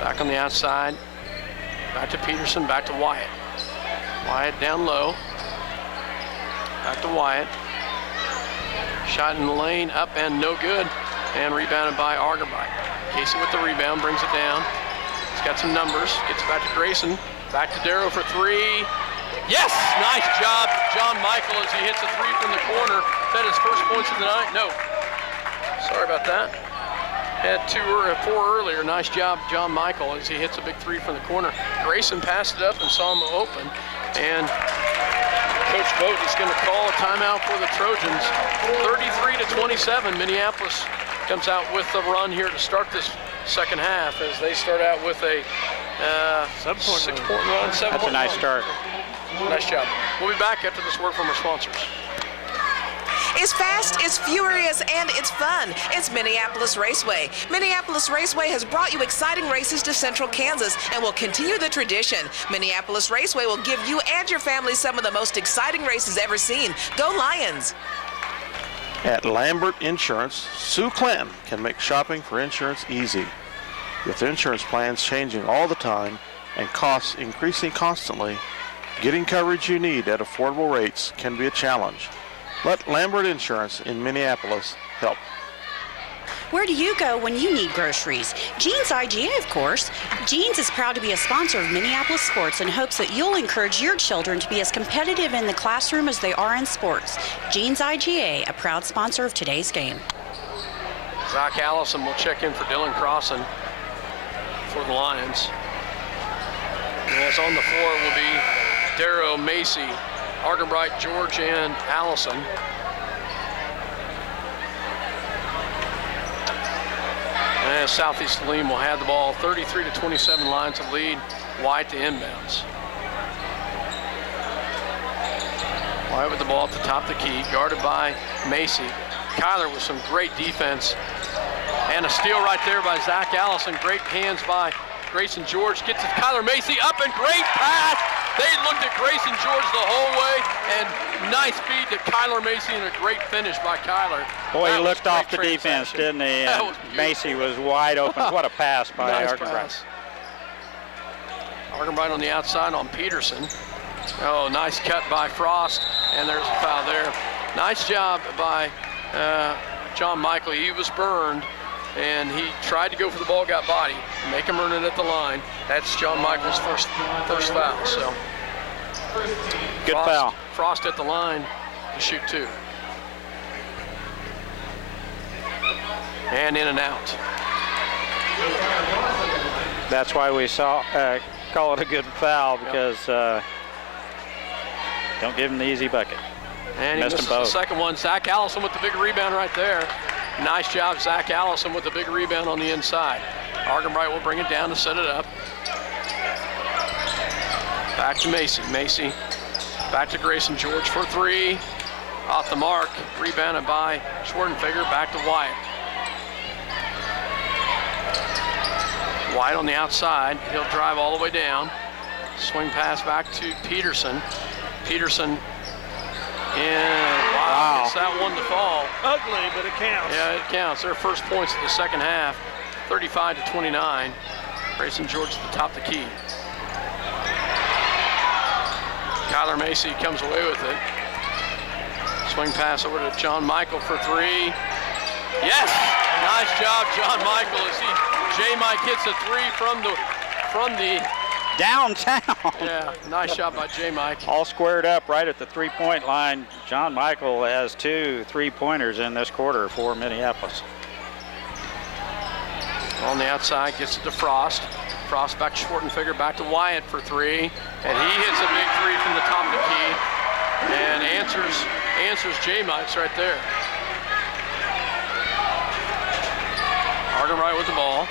Back on the outside. Back to Peterson, back to Wyatt. Wyatt down low. Back to Wyatt. Shot in the lane, up and no good. And rebounded by Argenbright. Casey with the rebound, brings it down. It's got some numbers. Gets it back to Grayson. Back to Darrow for three. Yes! Nice job, John Michael, as he hits a three from the corner. Is that his first points of the night? No. Sorry about that. Had 4 earlier. Nice job, John Michael, as he hits a big three from the corner. Grayson passed it up and saw him open. And Coach Vogt is going to call a timeout for the Trojans. 33-27. Minneapolis comes out with a run here to start this second half as they start out with a 6-point run. That's a nice start. Nice job. We'll be back after this word from our sponsors. It's fast, it's furious, and it's fun. It's Minneapolis Raceway. Minneapolis Raceway has brought you exciting races to Central Kansas and will continue the tradition. Minneapolis Raceway will give you and your family some of the most exciting races ever seen. Go Lions! At Lambert Insurance, Sue Clanton can make shopping for insurance easy. With insurance plans changing all the time and costs increasing constantly, getting coverage you need at affordable rates can be a challenge. Let Lambert Insurance in Minneapolis help. Where do you go when you need groceries? Jeans IGA, of course. Jeans is proud to be a sponsor of Minneapolis sports and hopes that you'll encourage your children to be as competitive in the classroom as they are in sports. Jeans IGA, a proud sponsor of today's game. Zach Allison will check in for Dylan Crossan for the Lions. And as on the floor will be Darrow, Macy, Argenbright, George, and Allison. And Southeast Saline will have the ball. 33-27, Lions of lead. White to inbounds. White with the ball at the top of the key, guarded by Macy. Kyler with some great defense. And a steal right there by Zach Allison. Great hands by Grayson George. Gets it to Kyler Macy, up and great pass. They looked at Grayson George the whole way, and nice feed to Kyler Macy and a great finish by Kyler. Boy, he looked off the defense, didn't he? And Macy was wide open. What a pass by Argenbright. Argenbright on the outside on Peterson. Oh, nice cut by Frost, and there's a foul there. Nice job by John Michael. He was burned, and he tried to go for the ball, got body. Make him earn it at the line. That's John Michael's first foul. So good foul. Frost at the line to shoot two. And in and out. That's why we call it a good foul, because don't give him the easy bucket. And he misses the second one. Zach Allison with the big rebound right there. Nice job, Zach Allison, with the big rebound on the inside. Argenbright will bring it down to set it up. Back to Macy. Macy back to Grayson George for three. Off the mark. Rebounded by Schwarzenegger. Back to Wyatt. Wyatt on the outside. He'll drive all the way down. Swing pass back to Peterson. Peterson. And wow, gets that one to fall. Ugly, but it counts. Yeah, it counts. Their first points of the second half, 35-29. Grayson George at the top of the key. Kyler Macy comes away with it. Swing pass over to John Michael for three. Yes! Nice job, John Michael, as J-Mike hits a three from the downtown. Yeah, nice shot by J-Mike. All squared up right at the three-point line. John Michael has 2 3-pointers in this quarter for Minneapolis. On the outside, gets it to Frost. Frost back to Schwarzenegger, back to Wyatt for three. And he hits a big three from the top of the key. And answers J-Mike's right there. Argenbright with the ball.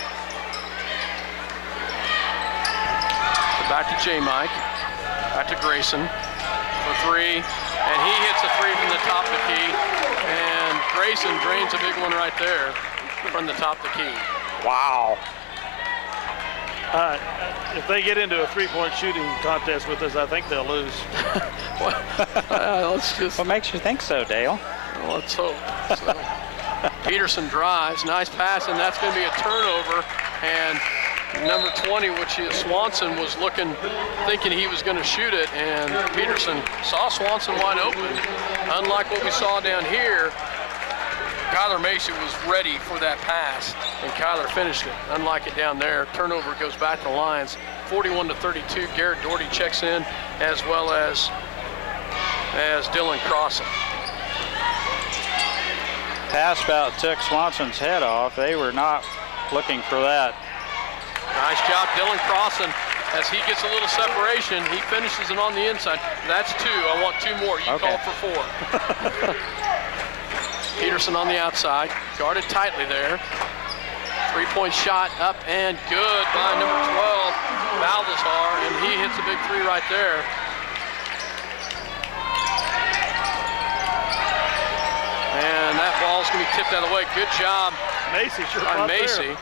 Back to J-Mike, back to Grayson for three, and he hits a three from the top of the key, and Grayson drains a big one right there from the top of the key. Wow. If they get into a three-point shooting contest with us, I think they'll lose. Let's just. What makes you think so, Dale? Well, let's hope. So, Peterson drives, nice pass, and that's going to be a turnover, and number 20, which is Swanson, was thinking he was going to shoot it, and Peterson saw Swanson wide open. Unlike what we saw down here, Kyler Macy was ready for that pass, and Kyler finished it. Unlike it down there, turnover goes back to the Lions. 41-32. Garrett Doherty checks in, as well as Dylan Crossan. Pass about took Swanson's head off. They were not looking for that. Nice job, Dylan Crossan. As he gets a little separation, he finishes it on the inside. That's 2. I want 2 more. You Okay. called for 4. Peterson on the outside, guarded tightly there. 3-point shot up and good by number 12, Valdezar, and he hits a big 3 right there. And that ball's gonna be tipped out of the way. Good job Macy sure by fought Macy. there.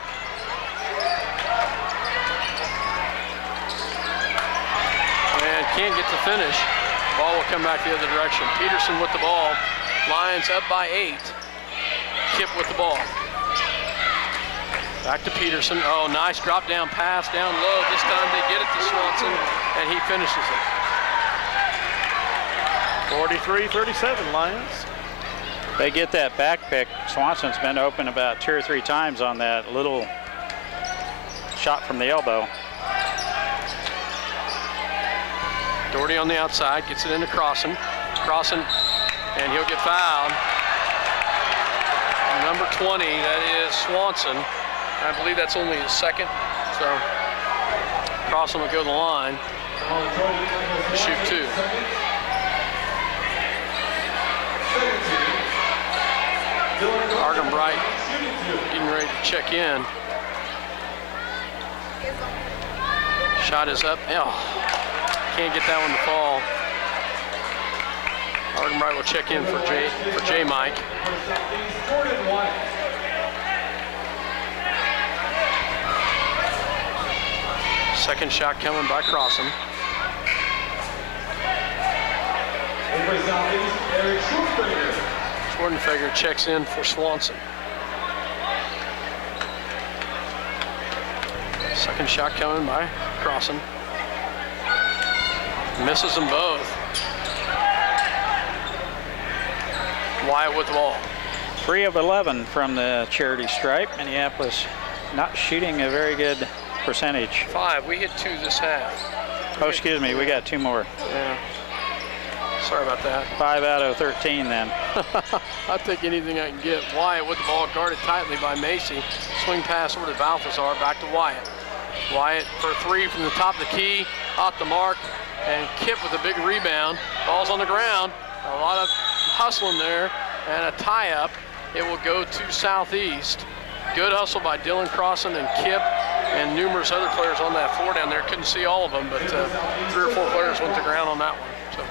And can't get to finish. Ball will come back the other direction. Peterson with the ball. Lions up by 8. Kip with the ball. Back to Peterson. Oh, nice drop down pass down low. This time they get it to Swanson, and he finishes it. 43-37 Lions. They get that back pick. Swanson's been open about 2 or 3 times on that little shot from the elbow. Doherty on the outside, gets it into Crossan. Crossan, and he'll get fouled. Number 20, that is Swanson. I believe that's only his second, so Crossan will go to the line to shoot 2. Argenbright getting ready to check in. Shot is up. Oh, can't get that one to fall. Argenbright will check in for J. Mike. Second shot coming by Crossan. Schwarzenegger checks in for Swanson. Second shot coming by Crossan. Misses them both. Wyatt with the ball. 3 of 11 from the charity stripe. Minneapolis not shooting a very good percentage. 5. We hit 2 this half. Oh, excuse me, we got 2 more. Yeah. Sorry about that. 5 out of 13 then. I'll take anything I can get. Wyatt with the ball, guarded tightly by Macy. Swing pass over to Balthazar, back to Wyatt. Wyatt for 3 from the top of the key, off the mark, and Kip with a big rebound. Ball's on the ground. A lot of hustling there, and a tie-up. It will go to Southeast. Good hustle by Dylan Crossan and Kip and numerous other players on that floor down there. Couldn't see all of them, but 3 or 4 players went to the ground on that one. So.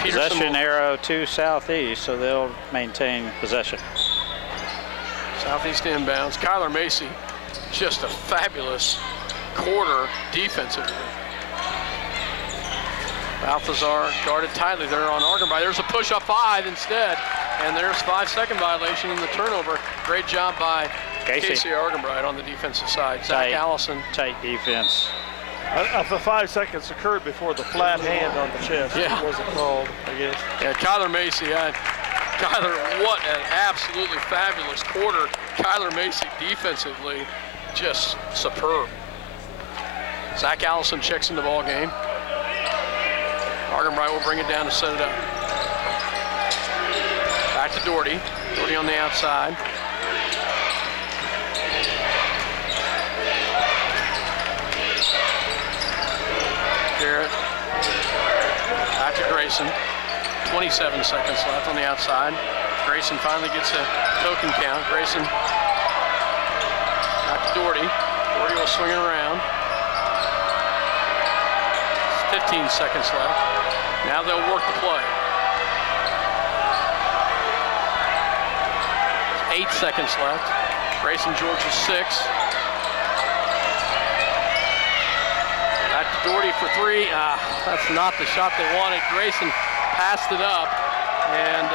Possession arrow to Southeast, so they'll maintain possession. Southeast inbounds. Kyler Macy, just a fabulous quarter defensively. Balthazar guarded tightly there on Argenbright. There's a push up 5 instead, and there's 5-second violation in the turnover. Great job by Casey Argenbright on the defensive side. Zach Allison. Tight defense. The 5 seconds occurred before the flat hand on the chest. Yeah. It wasn't called, I guess. Yeah, Kyler Macy. Kyler, what an absolutely fabulous quarter. Kyler Macy defensively, just superb. Zach Allison checks in the ball game. Argenbright will bring it down to set it up. Back to Doherty. Doherty on the outside. Garrett. Back to Grayson. 27 seconds left on the outside. Grayson finally gets a token count. Grayson back to Doherty. Doherty will swing it around. 15 seconds left. Now they'll work the play. 8 seconds left. Grayson George is 6. Back to Doherty for 3. That's not the shot they wanted. Grayson passed it up and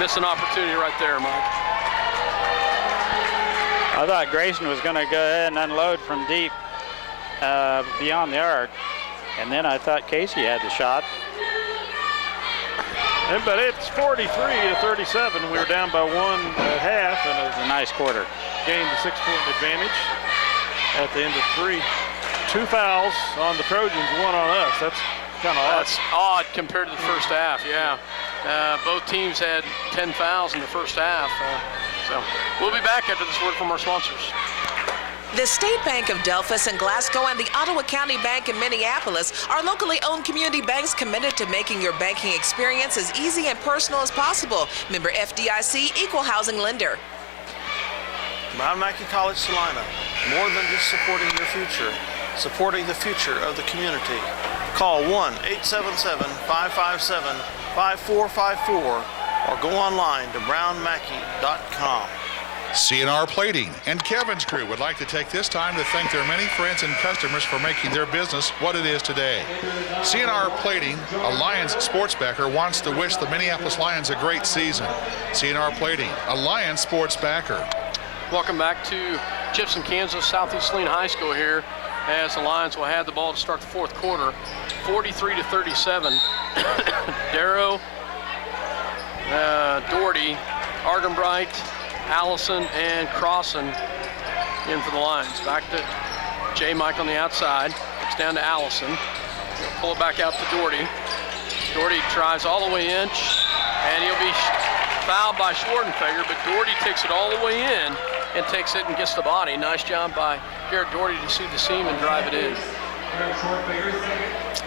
missed an opportunity right there, Mike. I thought Grayson was going to go ahead and unload from deep beyond the arc, and then I thought Casey had the shot. But it's 43-37. We were down by 1 at half, and It was a nice quarter. gained a 6-point advantage at the end of 3. 2 fouls on the Trojans, 1 on us. That's kind of odd. That's odd compared to the first half, yeah. Both teams had 10 fouls in the first half. So we'll be back after this word from our sponsors. The State Bank of Delphus and Glasgow and the Ottawa County Bank in Minneapolis are locally owned community banks committed to making your banking experience as easy and personal as possible. Member FDIC, Equal Housing Lender. Brown Mackey College Salina, more than just supporting your future, supporting the future of the community. Call 1-877-557-5454 or go online to brownmackey.com. CNR Plating and Kevin's crew would like to take this time to thank their many friends and customers for making their business what it is today. CNR Plating, a Lions sports backer, wants to wish the Minneapolis Lions a great season. CNR Plating, a Lions sports backer. Welcome back to Gibson, Kansas, Southeast Saline High School here, as the Lions will have the ball to start the fourth quarter. 43-37. Darrow, Doherty, Argenbright, Allison, and Crossan in for the Lions. Back to J. Mike on the outside. It's down to Allison. He'll pull it back out to Doherty. Doherty tries all the way in, and he'll be fouled by Schwarzenfeger, but Doherty takes it all the way in and takes it and gets the body. Nice job by Garrett Doherty to see the seam and drive it in.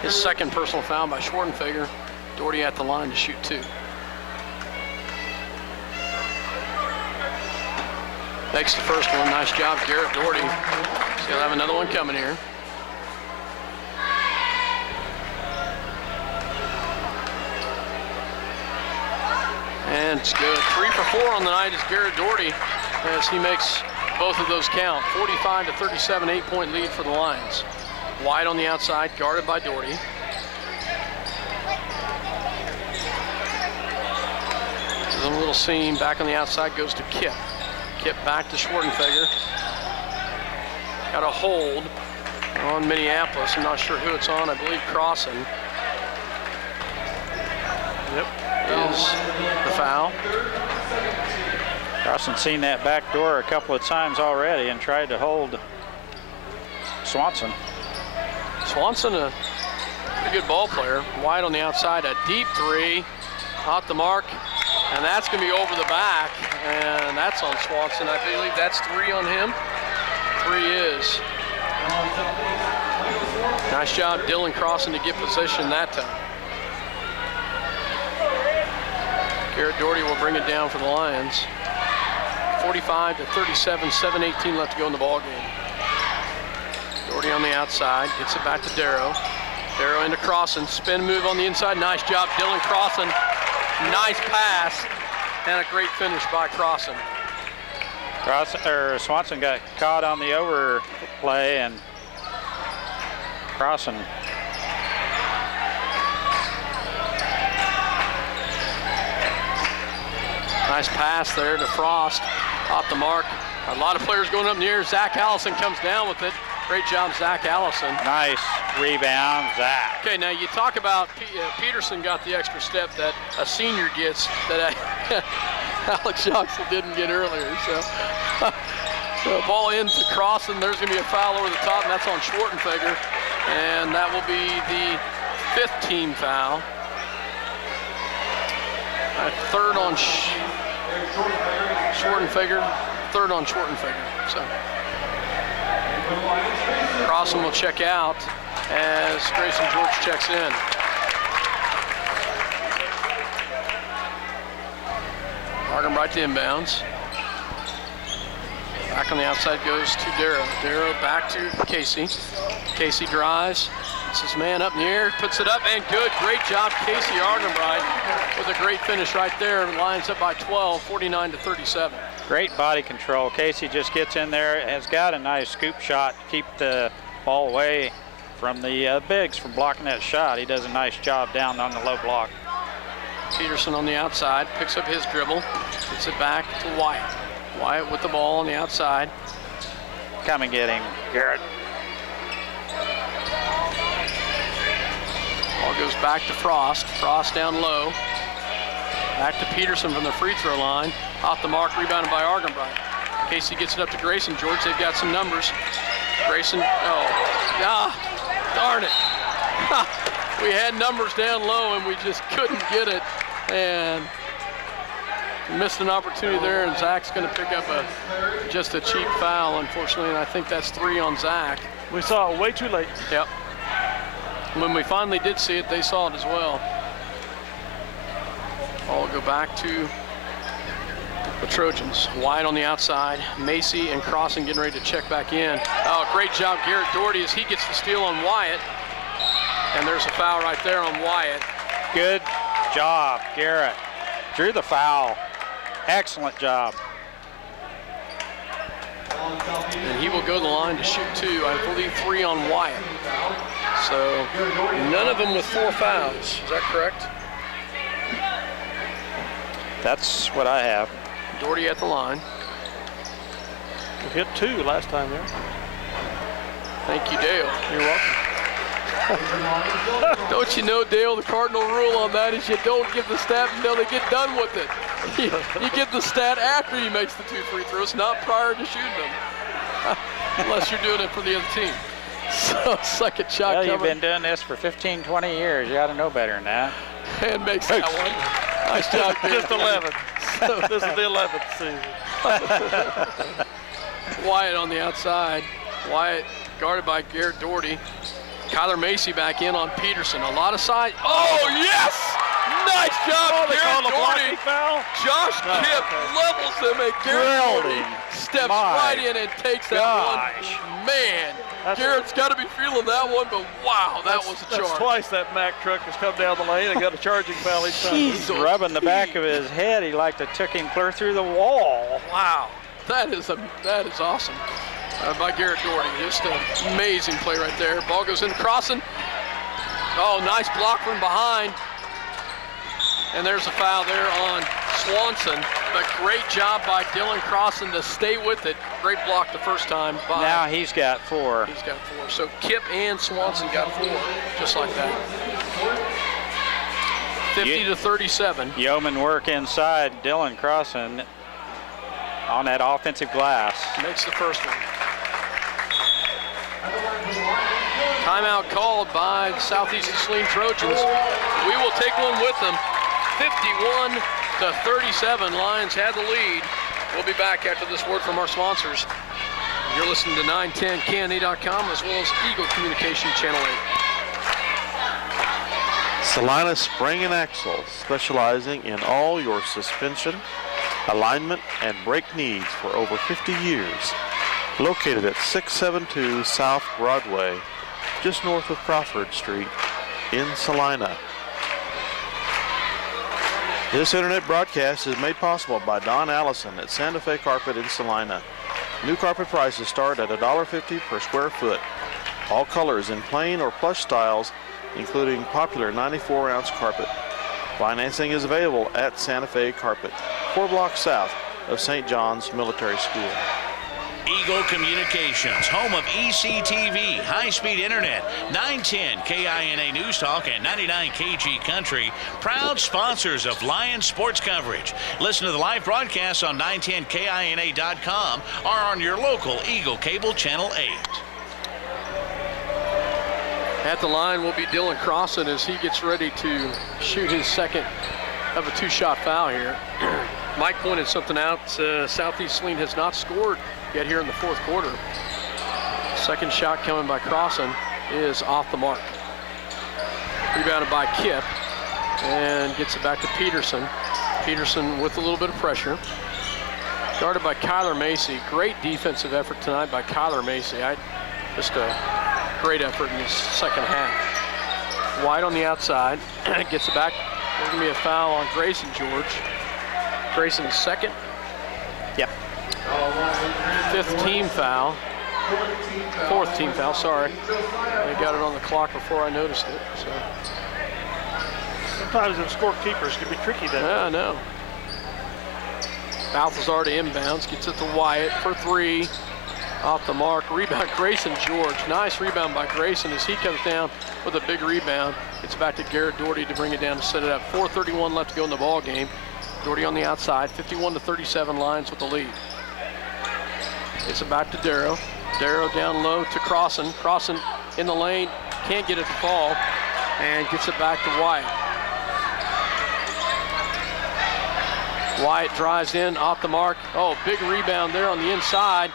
His second personal foul by Schwarzenfeger. Doherty at the line to shoot 2. Makes the first one. Nice job, Garrett Doherty. He'll have another one coming here. And it's good. 3 for 4 on the night is Garrett Doherty as he makes both of those count. 45-37, 8-point lead for the Lions. Wide on the outside, guarded by Doherty. There's a little seam. Back on the outside goes to Kip. Kip back to Schwarzenfeger. Got a hold on Minneapolis. I'm not sure who it's on. I believe Crossan. Yep. Is the foul. Crossan's seen that back door a couple of times already and tried to hold Swanson. Swanson, a pretty good ball player. Wide on the outside, a deep 3. Off the mark. And that's going to be over the back, and that's on Swanson. I believe that's 3 on him. 3 is. Nice job, Dylan Crossan, to get position that time. Garrett Doherty will bring it down for the Lions. 45-37, 7:18 left to go in the ball game. Doherty on the outside, gets it back to Darrow. Darrow into Crossan, spin move on the inside. Nice job, Dylan Crossan. Nice pass and a great finish by Crossan. Swanson got caught on the overplay, and Crossan. Nice pass there to Frost. Off the mark. A lot of players going up in the air. Zach Allison comes down with it. Great job, Zach Allison. Nice rebound, Zach. Okay, now you talk about Peterson got the extra step that a senior gets that Alex Joxel didn't get earlier. So ball in to Crossan. There's going to be a foul over the top, and that's on Schwarzenfeger. And that will be the 5th team foul. Third on Schwarzenfeger. Third on Schwarzenfeger. So Crossan will check out as Grayson George checks in. Argenbright to inbounds. Back on the outside goes to Darrow. Darrow back to Casey. Casey drives. It's his man up in the air, puts it up, and good. Great job, Casey Argenbright, with a great finish right there. Lines up by 12, 49-37. Great body control. Casey just gets in there, has got a nice scoop shot, keep the ball away from the bigs from blocking that shot. He does a nice job down on the low block. Peterson on the outside, picks up his dribble, gets it back to Wyatt. Wyatt with the ball on the outside. Come and get him, Garrett. Ball goes back to Frost. Frost down low. Back to Peterson from the free throw line. Off the mark, rebounded by Argenbright. Casey gets it up to Grayson George. They've got some numbers. Grayson, darn it. We had numbers down low and we just couldn't get it. And missed an opportunity there, and Zach's going to pick up just a cheap foul, unfortunately, and I think that's 3 on Zach. We saw it way too late. Yep. When we finally did see it, they saw it as well. I'll go back to the Trojans. Wide on the outside. Macy and Crossan getting ready to check back in. Oh, great job, Garrett Doherty, as he gets the steal on Wyatt. And there's a foul right there on Wyatt. Good job, Garrett. Drew the foul. Excellent job. And he will go to the line to shoot 2. I believe 3 on Wyatt. So none of them with 4 fouls. Is that correct? That's what I have. Doherty at the line. We hit 2 last time there. Thank you, Dale. You're welcome. Don't you know, Dale, the cardinal rule on that is you don't give the stat until they get done with it. You get the stat after he makes the 2 free throws, not prior to shooting them. Unless you're doing it for the other team. So, second shot Well, coming. you've been doing this for 15, 20 years. You got to know better than that. And makes that one. Nice job, Dale. Just 11. So this is the 11th season. Wyatt on the outside. Wyatt guarded by Garrett Doherty. Kyler Macy back in on Peterson. A lot of side. Oh, yes! Nice job, Garrett Doherty. Foul? Josh Kipp levels him, and Garrett Doherty steps right in and takes that one. Man, Garrett's got to be feeling that one, but wow, that was a charge. That's twice that Mack truck has come down the lane and got a charging foul each time. He's rubbing the back of his head. He like to took him clear through the wall. Wow, that is awesome. By Garrett Doherty. Just an amazing play right there. Ball goes in Crossan. Oh, nice block from behind. And there's a foul there on Swanson. But great job by Dylan Crossan to stay with it. Great block the first time. Now he's got 4. He's got 4. So Kipp and Swanson got 4, just like that. 50-37. Yeoman work inside. Dylan Crossan on that offensive glass. Makes the first one. Timeout called by the Southeastern Saline Trojans. We will take one with them. 51-37. Lions had the lead. We'll be back after this word from our sponsors. You're listening to 910KNA.com as well as Eagle Communication Channel 8. Saline Spring and Axle, specializing in all your suspension, alignment, and brake needs for over 50 years. Located at 672 South Broadway, just north of Crawford Street in Salina. This internet broadcast is made possible by Don Allison at Santa Fe Carpet in Salina. New carpet prices start at $1.50 per square foot. All colors in plain or plush styles, including popular 94-ounce carpet. Financing is available at Santa Fe Carpet, 4 blocks south of St. John's Military School. Eagle Communications, home of ECTV, high-speed internet, 910 KINA News Talk and 99 KG Country, proud sponsors of Lions sports coverage. Listen to the live broadcasts on 910KINA.com or on your local Eagle Cable Channel 8. At the line will be Dylan Crossan as he gets ready to shoot his second of a 2-shot foul here. Mike pointed something out. Southeast Saline has not scored yet here in the 4th quarter. Second shot coming by Crossan is off the mark. Rebounded by Kipp and gets it back to Peterson. Peterson with a little bit of pressure. Guarded by Kyler Macy. Great defensive effort tonight by Kyler Macy. Just a great effort in his second half. White on the outside. Gets it back. There's going to be a foul on Grayson George. Grayson's second. Yep. 5th team foul. 4th team foul, sorry. They got it on the clock before I noticed it. So. Sometimes them scorekeepers can be tricky then. Yeah, I know. Balthazar to inbounds, gets it to Wyatt for 3. Off the mark, rebound Grayson George. Nice rebound by Grayson as he comes down with a big rebound. It's back to Garrett Doherty to bring it down to set it up. 4:31 left to go in the ball game. Doherty on the outside, 51-37 Lions with the lead. Gets it back to Darrow. Darrow down low to Crossan. Crossan in the lane, can't get it to fall, and gets it back to Wyatt. Wyatt drives in, off the mark. Oh, big rebound there on the inside,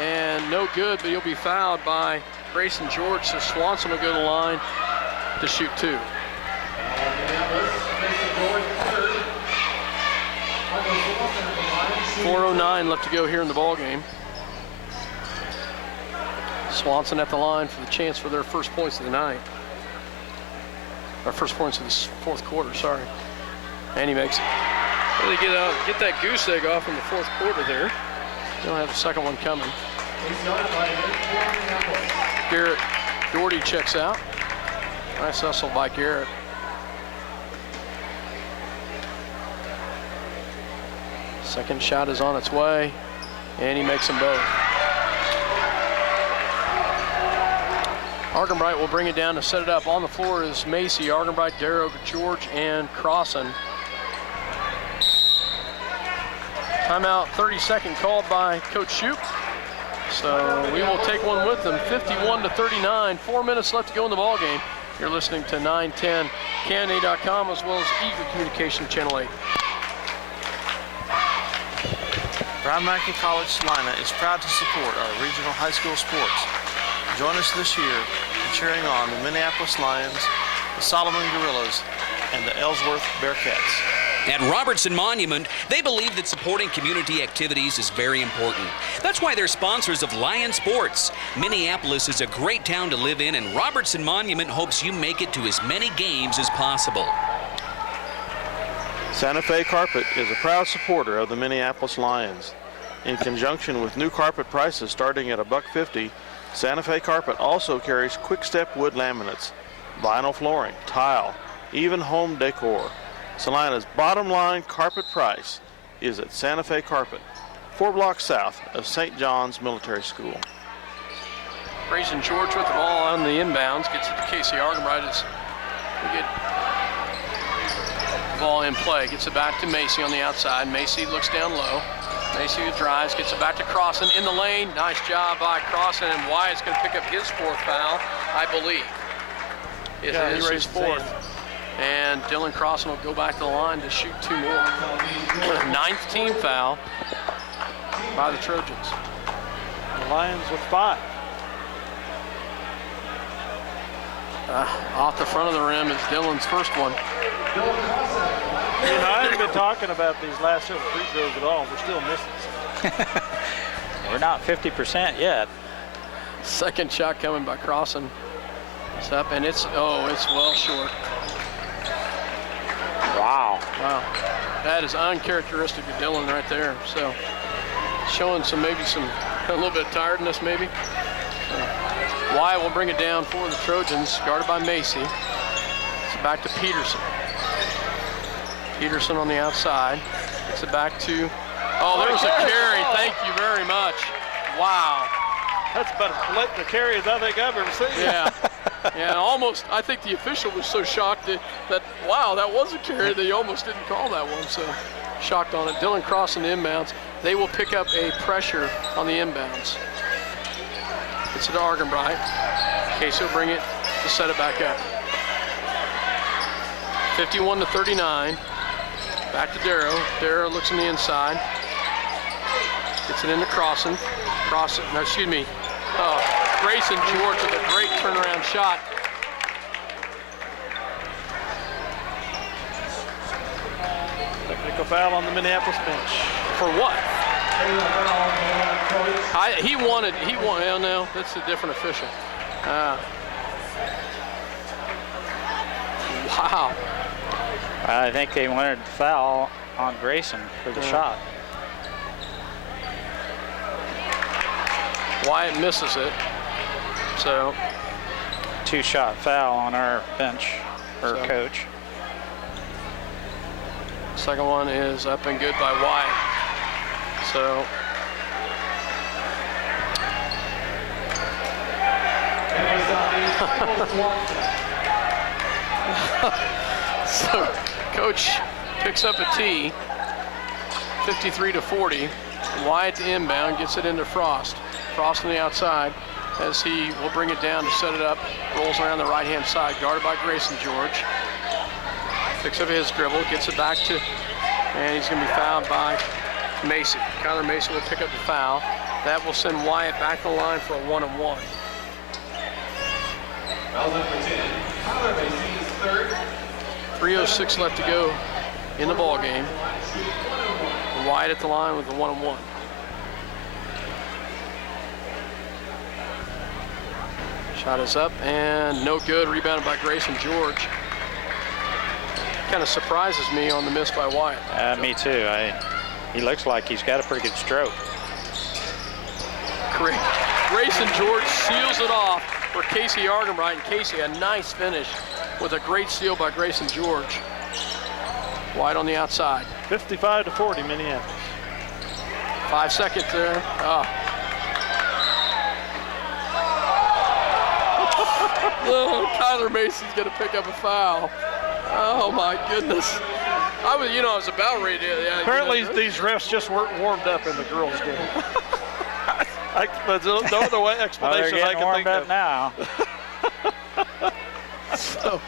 and no good, but he'll be fouled by Grayson George, so Swanson will go to the line to shoot 2. 4:09 left to go here in the ball game. Swanson at the line for the chance for their first points of the night. Our first points of this fourth quarter, sorry. And he makes it. Really get that goose egg off in the fourth quarter there. They'll have the second one coming. Garrett Doherty checks out. Nice hustle by Garrett. Second shot is on its way, and he makes them both. Argenbright will bring it down to set it up. On the floor is Macy, Argenbright, Darrow, George, and Crossan. Timeout, 30-second called by Coach Shoup. So we will take one with them, 51-39. 4 minutes left to go in the ball game. You're listening to 910 KNA.com as well as Eager Communication Channel 8. Brown Mackin College Salina is proud to support our regional high school sports. Join us this year in cheering on the Minneapolis Lions, the Solomon Gorillas, and the Ellsworth Bearcats. At Robertson Monument, they believe that supporting community activities is very important. That's why they're sponsors of Lion Sports. Minneapolis is a great town to live in, and Robertson Monument hopes you make it to as many games as possible. Santa Fe Carpet is a proud supporter of the Minneapolis Lions. In conjunction with new carpet prices starting at $1.50, Santa Fe Carpet also carries quick-step wood laminates, vinyl flooring, tile, even home decor. Salina's bottom line carpet price is at Santa Fe Carpet, 4 blocks south of St. John's Military School. Grayson George with the ball on the inbounds, gets it to Casey Argenbright as we get the ball in play. Gets it back to Macy on the outside. Macy looks down low. Macy drives, gets it back to Crossan in the lane. Nice job by Crossan, and Wyatt's going to pick up his 4th foul, I believe. It is his 4th. And Dylan Crossan will go back to the line to shoot 2 more. 9th team foul by the Trojans. The Lions with 5. Off the front of the rim is Dylan's first one. You know, I haven't been talking about these last several free throws at all. We're still missing some. We're not 50% yet. Second shot coming by Crossan. It's up, and it's well short. Wow. Wow. That is uncharacteristic of Dylan right there. So showing a little bit of tiredness maybe. Wyatt will bring it down for the Trojans, guarded by Macy. It's back to Peterson. Peterson on the outside. Gets it back to, there was a carry. Thank you very much. Wow. That's about as blatant a carry as I think I've ever seen. Yeah. Yeah, almost, I think the official was so shocked that wow, that was a carry, that he almost didn't call that one, so shocked on it. Dylan Crossan the inbounds. They will pick up a pressure on the inbounds. Gets it to Argenbright. Casey will bring it to set it back up. 51-39. Back to Darrow. Darrow looks on the inside. Gets it into Crossan. Grayson George with a great turnaround shot. Technical foul on the Minneapolis bench. For what? Well, no, that's a different official. Wow. I think they wanted to foul on Grayson for the shot. Wyatt misses it. So 2-shot foul on our bench, or coach. Second one is up and good by Wyatt. So so coach picks up a tee. 53-40. Wyatt to inbound, gets it into Frost. Frost on the outside as he will bring it down to set it up. Rolls around the right-hand side, guarded by Grayson George. Picks up his dribble, gets it back to, and he's going to be fouled by Macy. Kyler Macy will pick up the foul. That will send Wyatt back to the line for a 1-on-1. Foul number 10, Kyler Macy is third. 3:06 left to go in the ball game. Wyatt at the line with a 1-on-1. Shot is up and no good. Rebounded by Grayson George. Kind of surprises me on the miss by Wyatt. Me too. He looks like he's got a pretty good stroke. Grayson George seals it off for Casey Argenbright, and Casey a nice finish with a great steal by Grayson George. Wyatt on the outside. 55-40 Minneapolis. 5 seconds there. Oh, Kyler Macy's gonna pick up a foul. Oh my goodness. I was about ready to. Apparently these refs just weren't warmed up in the girls' game. That's the only explanation they're I getting can warmed think up of. now. So,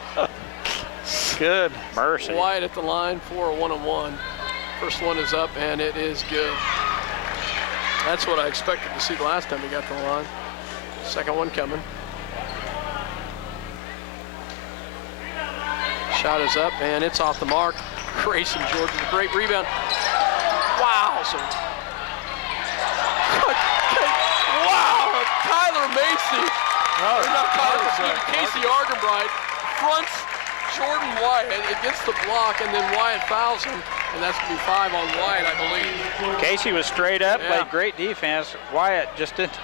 good. Mercy. Wyatt at the line for a 1-on-1. First one is up and it is good. That's what I expected to see the last time he got to the line. Second one coming. Shot is up and it's off the mark. Grayson George with a great rebound. Wow. Wow, Kyler Macy. Casey Argenbright fronts Jordan Wyatt. It gets the block and then Wyatt fouls him. And that's going to be 5 on Wyatt, I believe. Casey was straight up, played great defense. Wyatt just didn't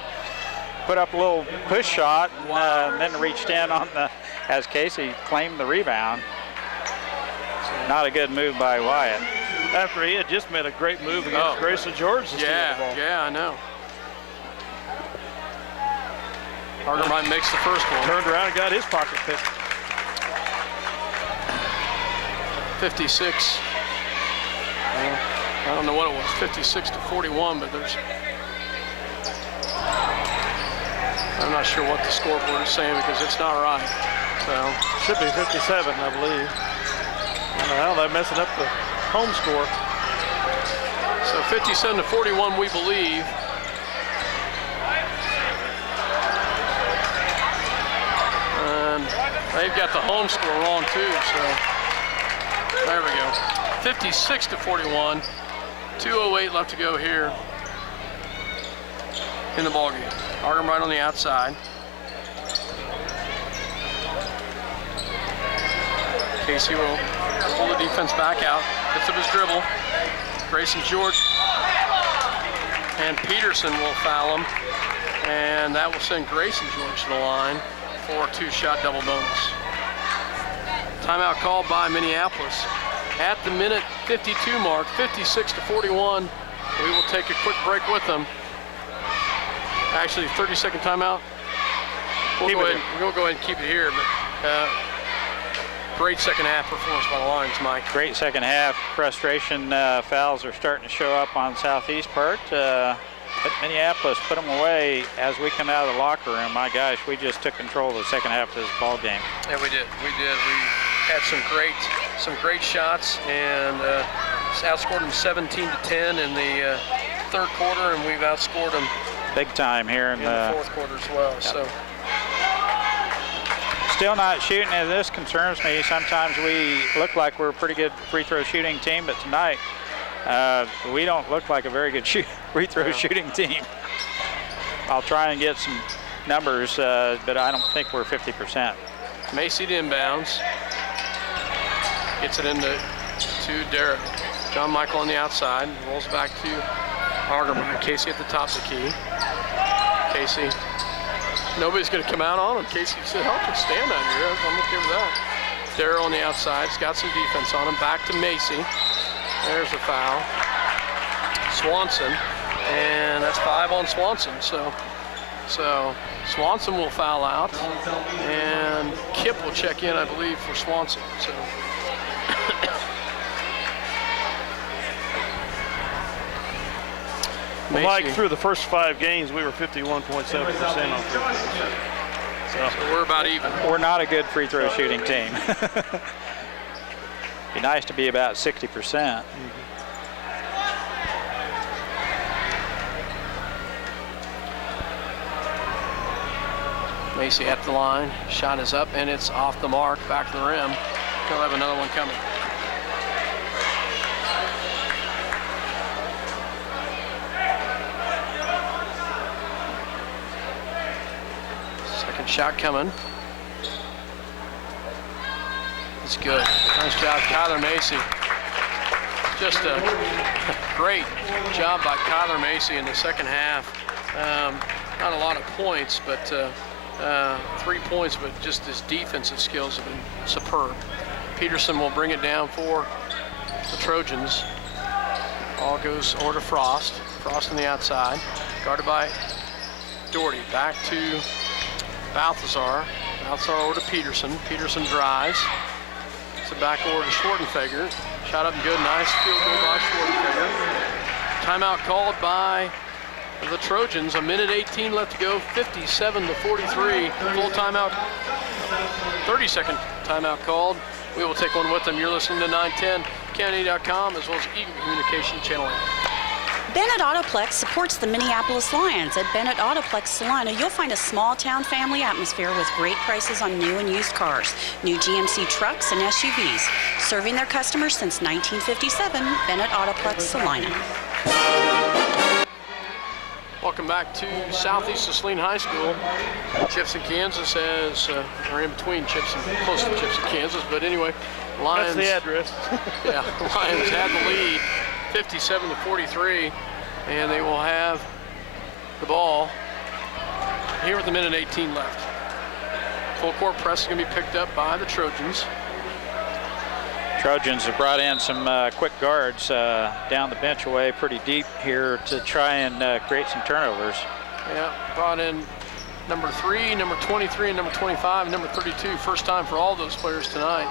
put up a little push shot and then reached in on as Casey claimed the rebound. Not a good move by Wyatt. After he had just made a great move against Grayson George to steal the ball. Yeah, I know. Argenbright makes the first one. Turned around and got his pocket picked. 56. I don't know what it was, 56-41, but I'm not sure what the scoreboard is saying because it's not right. So should be 57, I believe. I don't know how they're messing up the home score. So 57-41, we believe. And they've got the home score wrong too, so there we go. 56-41, 2:08 left to go here in the ballgame. Argenbright on the outside. Casey will pull the defense back out, picks up his dribble. Grayson George and Peterson will foul him, and that will send Grayson George to the line for a 2-shot double bonus. Timeout called by Minneapolis. At the minute 52 mark, 56-41. We will take a quick break with them. Actually, 30-second timeout. We'll go ahead and keep it here, but great second half performance by the Lions, Mike. Great second half. Frustration fouls are starting to show up on southeast part. But Minneapolis put them away as we come out of the locker room. My gosh, we just took control of the second half of this ball game. Yeah, we did. We had some great shots and outscored them 17-10 in the third quarter, and we've outscored them big time here in the fourth quarter as well. Yep. So still not shooting, and this concerns me. Sometimes we look like we're a pretty good free throw shooting team, but tonight we don't look like a very good free throw shooting team. I'll try and get some numbers, but I don't think we're 50%. Macy to inbounds. Gets it into Derek. John Michael on the outside. Rolls back to Argenbright. Casey at the top of the key. Casey. Nobody's going to come out on him. Casey said, "Help him stand out here." I'm okay with that. Darrell on the outside. He's got some defense on him. Back to Macy. There's a foul. Swanson. And that's 5 on Swanson. So Swanson will foul out. And Kip will check in, I believe, for Swanson. So Well, Mike, through the first 5 games, we were 51.7% on free throws. So we're about even. We're not a good free throw shooting team. Be nice to be about 60%. Macy at the line, shot is up and it's off the mark, back to the rim. He'll have another one coming. Second shot coming. It's good. Nice job, Kyler Macy. Just a great job by Kyler Macy in the second half. Not a lot of points, but 3 points, but just his defensive skills have been superb. Peterson will bring it down for the Trojans. Ball goes over to Frost. Frost on the outside, guarded by Doherty. Back to Balthazar. Balthazar over to Peterson. Peterson drives. It's a back over to Schwarzenegger. Shot up and good. Nice field goal by Schwarzenegger. Timeout called by the Trojans. 1:18 left to go. 57-43. Full timeout. 30-second timeout called. We will take one with them. You're listening to 910 Kennedy.com as well as Eagle Communication Channel 8. Bennett Autoplex supports the Minneapolis Lions. At Bennett Autoplex Salina, you'll find a small-town family atmosphere with great prices on new and used cars, new GMC trucks and SUVs. Serving their customers since 1957, Bennett Autoplex Salina. Welcome back to Southeast of Saline High School. Chipson, Kansas or in between Chipson, close to Chipson, Kansas, but anyway, Lions. That's the address. Yeah, Lions had the lead, 57-43, and they will have the ball here with 1:18 left. Full court press is going to be picked up by the Trojans. Trojans have brought in some quick guards down the bench away pretty deep here to try and create some turnovers. Yeah, brought in number 3, number 23, and number 25, and number 32. First time for all those players tonight.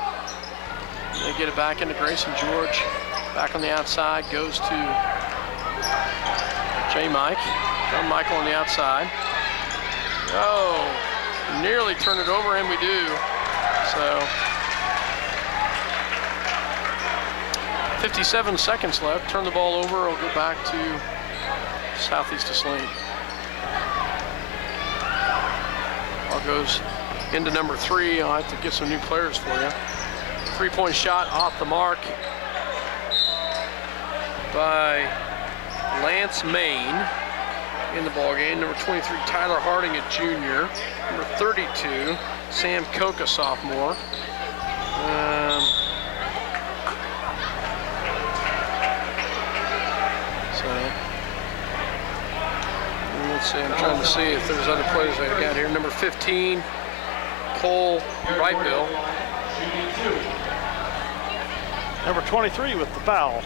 They get it back into Grayson George. Back on the outside goes to J. Mike. John Michael on the outside. Oh, nearly turned it over, and we do. So 57 seconds left. Turn the ball over. We'll go back to Southeast of Saline. Ball goes into number 3. I'll have to get some new players for you. 3-point shot off the mark by Lance Main in the ball game. Number 23, Tyler Harding, a junior. Number 32, Sam Koch, a sophomore. Let's see, I'm trying to see if there's other players I got here. Number 15, Cole Wrightbill. Number 23 with the foul.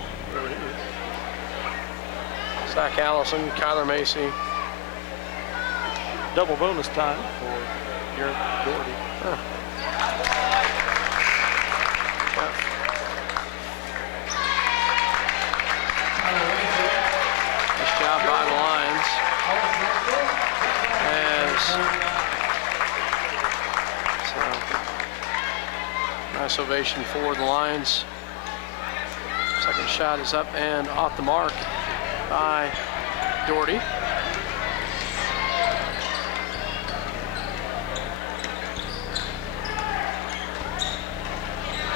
Zach Allison, Kyler Macy. Double bonus time for Garrett Doherty. Huh. Nice job by the Lions. Nice ovation for the Lions. Second shot is up and off the mark by Doherty.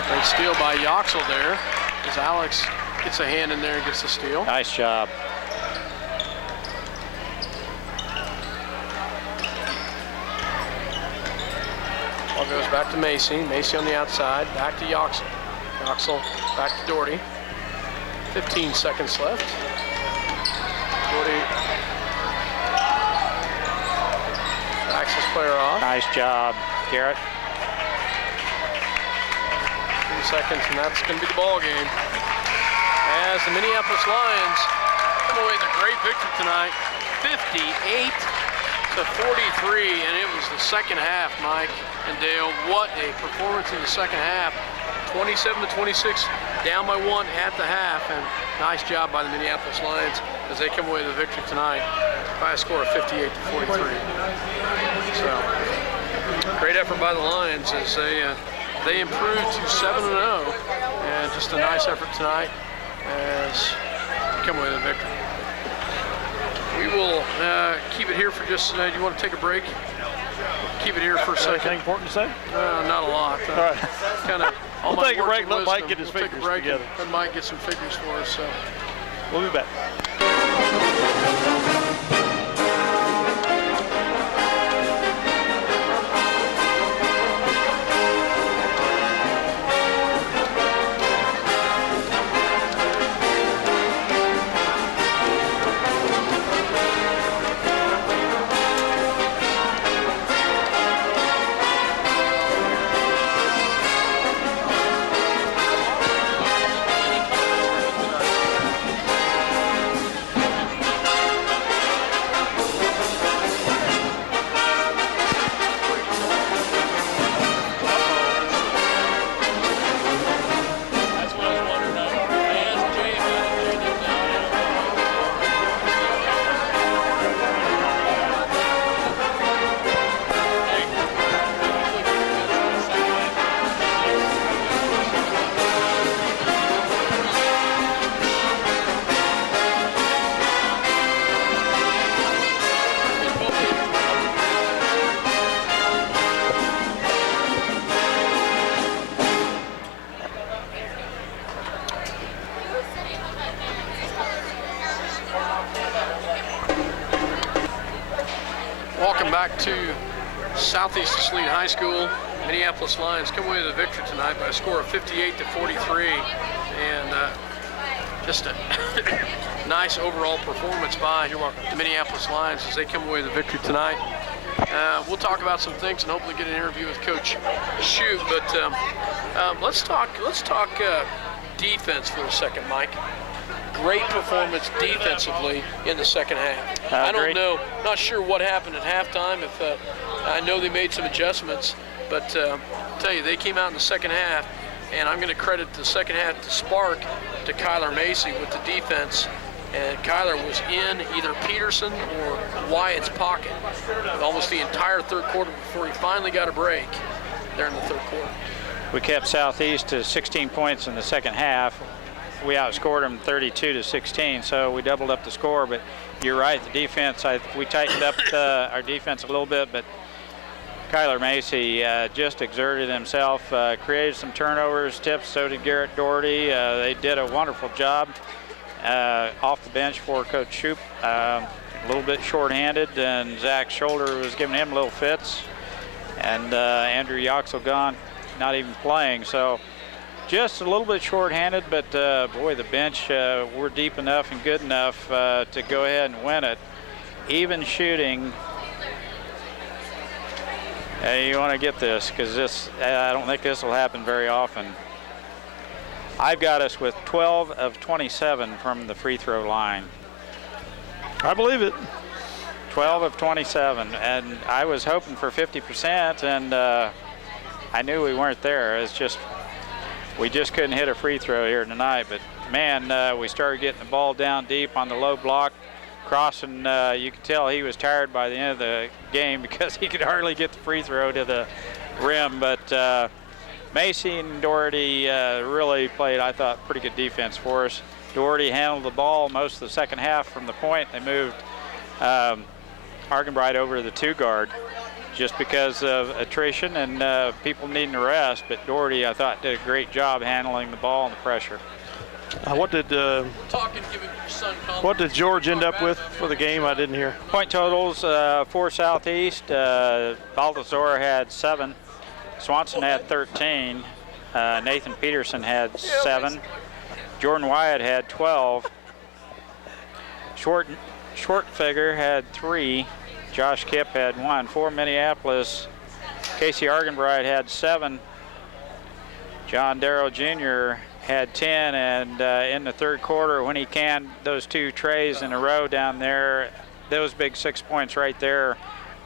Great steal by Yoxel there as Alex gets a hand in there and gets the steal. Nice job. Ball goes back to Macy. Macy on the outside. Back to Yoxel. Yoxel back to Doherty. 15 seconds left. Doherty backs his player off. Nice job, Garrett. 3 seconds, and that's going to be the ball game. As the Minneapolis Lions come away with a great victory tonight, 58-43, and it was the second half, Mike and Dale. What a performance in the second half. 27-26, down by 1 at the half, and nice job by the Minneapolis Lions as they come away with the victory tonight by a score of 58-43. So, great effort by the Lions as they improved to 7-0, and just a nice effort tonight as they come away with a victory. We will keep it here for just. Do you want to take a break? Keep it here for a second. Anything important to say? Not a lot. All right. Kind of. We'll take a break. Let Mike get his figures together. Let Mike get some figures for us. So we'll be back. welcome back to Southeast Saline High School. Minneapolis Lions come away with a victory tonight by a score of 58-43, and just a nice overall performance by the Minneapolis Lions as they come away with a victory tonight. We'll talk about some things and hopefully get an interview with Coach Shute, but let's talk defense for a second, Mike. Great performance defensively in the second half. I don't know, not sure what happened at halftime. If I know they made some adjustments, but I'll tell you, they came out in the second half, and I'm going to credit the second half to spark to Kyler Macy with the defense. And Kyler was in either Peterson or Wyatt's pocket almost the entire third quarter before he finally got a break there in the third quarter. We kept Southeast to 16 points in the second half. We outscored them 32-16, so we doubled up the score. But you're right, the defense, we tightened up our defense a little bit, but Kyler Macy just exerted himself, created some turnovers, tips, so did Garrett Doherty. They did a wonderful job off the bench for Coach Shoup. A little bit short-handed, and Zach's shoulder was giving him little fits. And Andrew Yoxelgon not even playing, so just a little bit short-handed, but boy, the bench were deep enough and good enough to go ahead and win it. Even shooting. You want to get this, because this, I don't think this will happen very often. I've got us with 12 of 27 from the free throw line. I believe it. 12 of 27, and I was hoping for 50%, and I knew we weren't there. It's just, we just couldn't hit a free throw here tonight. But man, we started getting the ball down deep on the low block, crossing. You could tell he was tired by the end of the game because he could hardly get the free throw to the rim. But Macy and Doherty really played, I thought, pretty good defense for us. Doherty handled the ball most of the second half from the point. They moved Argenbright over to the two guard just because of attrition and people needing a rest. But Doherty, I thought, did a great job handling the ball and the pressure. What did George end up with for the game? I didn't hear. Point totals for Southeast. Balthazar had 7. Swanson had 13. Nathan Peterson had 7. Jordan Wyatt had 12. Shortfigure had 3. Josh Kipp had 1. For Minneapolis, Casey Argenbright had 7. John Darrow Jr. had 10, and in the third quarter, when he canned those 2 trays in a row down there, those big 6 points right there,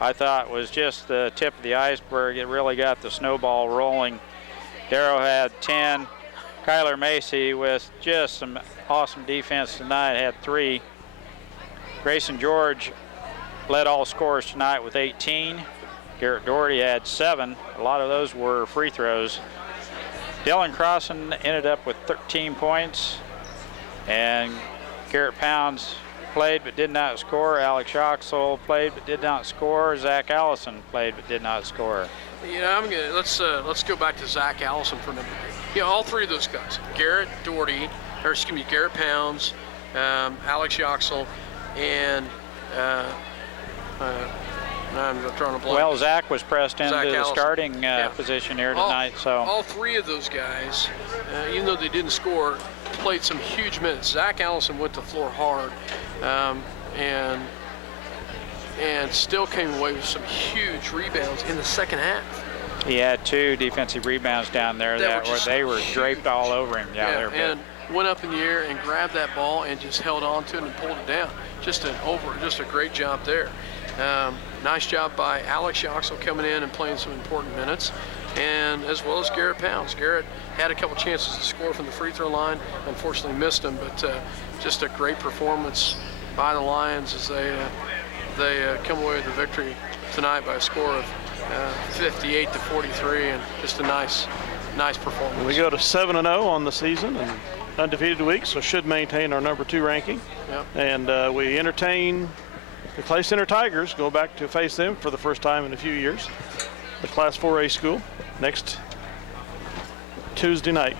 I thought was just the tip of the iceberg. It really got the snowball rolling. Darrow had 10. Kyler Macy, with just some awesome defense tonight, had 3. Grayson George led all scorers tonight with 18. Garrett Doherty had 7. A lot of those were free throws. Dylan Crossan ended up with 13 points. And Garrett Pounds played but did not score. Alex Oxel played but did not score. Zach Allison played but did not score. You know, let's go back to Zach Allison for a minute. You know, all three of those guys, Garrett Doherty, or excuse me, Garrett Pounds, Alex Oxel, and I'm drawing a blank. Well, Zach was pressed into the Allison. starting position here tonight. All three of those guys, even though they didn't score, played some huge minutes. Zach Allison went to the floor hard, and still came away with some huge rebounds in the second half. He had 2 defensive rebounds down there they were draped all over him. Yeah, they were and went up in the air and grabbed that ball and just held on to it and pulled it down. Just a great job there. Nice job by Alex Oxel coming in and playing some important minutes, and as well as Garrett Pounds. Garrett had a couple chances to score from the free throw line, unfortunately missed them, but just a great performance by the Lions as they come away with the victory tonight by a score of 58-43, and just a nice performance. We go to 7-0 on the season and undefeated week, so should maintain our number 2 ranking. Yep. And we entertain the Clay Center Tigers, go back to face them for the first time in a few years. The Class 4A school next Tuesday night.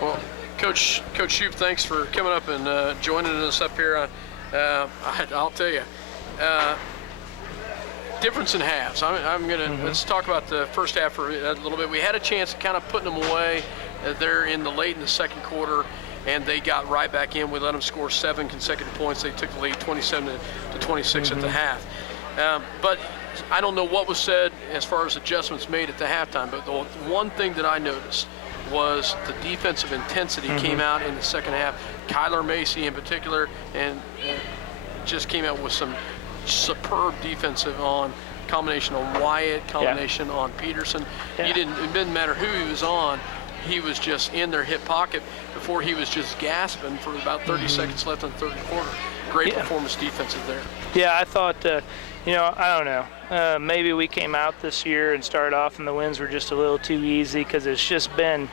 Well, Coach Shoup, thanks for coming up and joining us up here. I'll tell you, difference in halves. I'm gonna let's talk about the first half for a little bit. We had a chance of kind of putting them away there late in the second quarter, and they got right back in. We let them score 7 consecutive points. They took the lead 27-26 at the half. But I don't know what was said as far as adjustments made at the halftime, but the one thing that I noticed was the defensive intensity came out in the second half. Kyler Macy in particular, and just came out with some superb defensive on combination on Wyatt, combination on Peterson. Yeah. It didn't matter who he was on. He was just in their hip pocket before he was just gasping for about 30 seconds left in the third quarter. Great performance defensive there. Yeah, I thought, I don't know. Maybe we came out this year and started off and the wins were just a little too easy because it's just been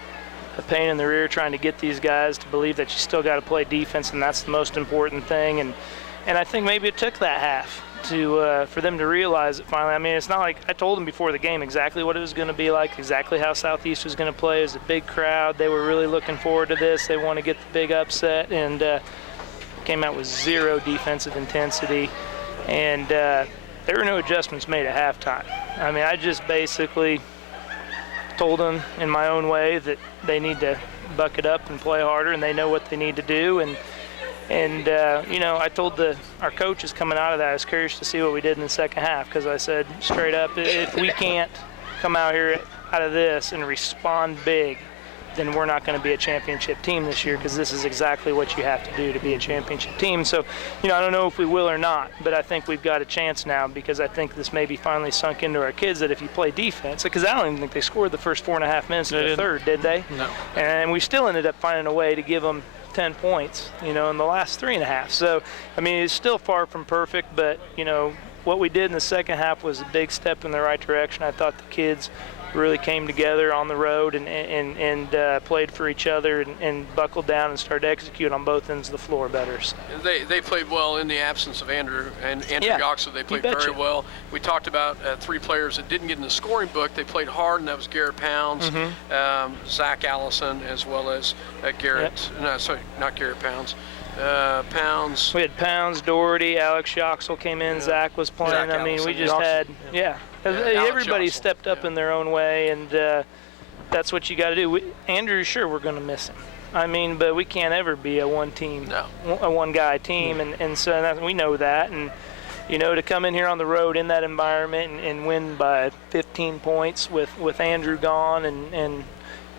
a pain in the rear trying to get these guys to believe that you still got to play defense, and that's the most important thing. And I think maybe it took that half for them to realize it finally. I mean, it's not like I told them before the game exactly what it was going to be like, exactly how Southeast was going to play. It was a big crowd. They were really looking forward to this. They want to get the big upset, and came out with 0 defensive intensity. And there were no adjustments made at halftime. I mean, I just basically told them in my own way that they need to buck it up and play harder, and they know what they need to do. And I told our coaches coming out of that, I was curious to see what we did in the second half, because I said straight up, if we can't come out of this and respond big, then we're not going to be a championship team this year, because this is exactly what you have to do to be a championship team. So, I don't know if we will or not, but I think we've got a chance now, because I think this maybe finally sunk into our kids that if you play defense, because I don't even think they scored the first 4.5 minutes of the third, did they? No. And we still ended up finding a way to give them 10 points, in the last 3.5. So, I mean, it's still far from perfect, but, what we did in the second half was a big step in the right direction. I thought the kids really came together on the road and played for each other and buckled down and started to execute on both ends of the floor better. So. They played well in the absence of Andrew Goxel. They played very well. We talked about 3 players that didn't get in the scoring book. They played hard, and that was Garrett Pounds, Zach Allison, as well as Garrett. No, sorry, not Garrett Pounds. Pounds. We had Pounds, Doherty, Alex Oxel came in, Zach was playing. Zach I mean, Allison, we just had, everybody Oxel. stepped up in their own way, and that's what you got to do. Andrew, sure, we're going to miss him. I mean, but we can't ever be a one-guy team, and so we know that. And, to come in here on the road in that environment and win by 15 points with Andrew gone and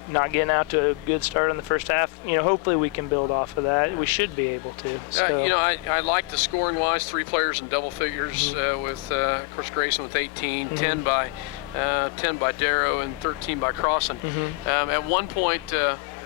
not getting out to a good start in the first half, hopefully we can build off of that. We should be able to. So. I like the scoring-wise, 3 players in double figures with, of course, Grayson with 18, 10 by Darrow, and 13 by Crossan. At one point,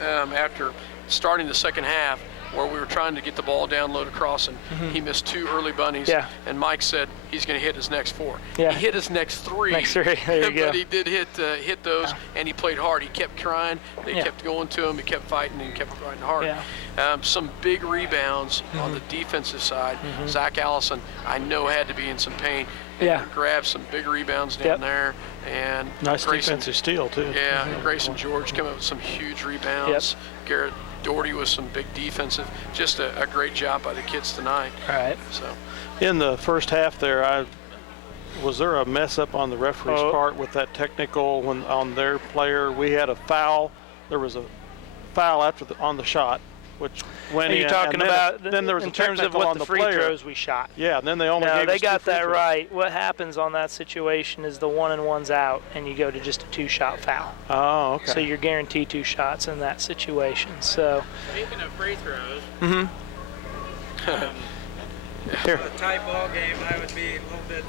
after starting the second half, where we were trying to get the ball down, load across, and he missed 2 early bunnies. Yeah. And Mike said he's going to hit his next 4. Yeah. He hit his next 3. Next 3, there you go. But he did hit those, and he played hard. He kept trying. They kept going to him. He kept fighting, and he kept fighting hard. Yeah. Some big rebounds on the defensive side. Zach Allison, I know, had to be in some pain. Yeah. Grabbed some big rebounds down there. And Nice Grayson, defensive steal, too. Yeah, Grayson George came up with some huge rebounds. Garrett Doherty with some big defensive. Just a great job by the kids tonight. All right. So, In the first half there, was there a mess up on the referee's part with that technical on their player? We had a foul. There was a foul on the shot, which went in. You're talking about then there was in a terms of technical what on the free player. throws we shot. Yeah, and then they only No, gave they us got 2 free that throws. right. What happens on that situation is the 1 and 1's out, and you go to just a 2-shot foul. Oh, okay. So you're guaranteed 2 shots in that situation. So. Speaking of free throws, Here. a tight ball game, I would be a little bit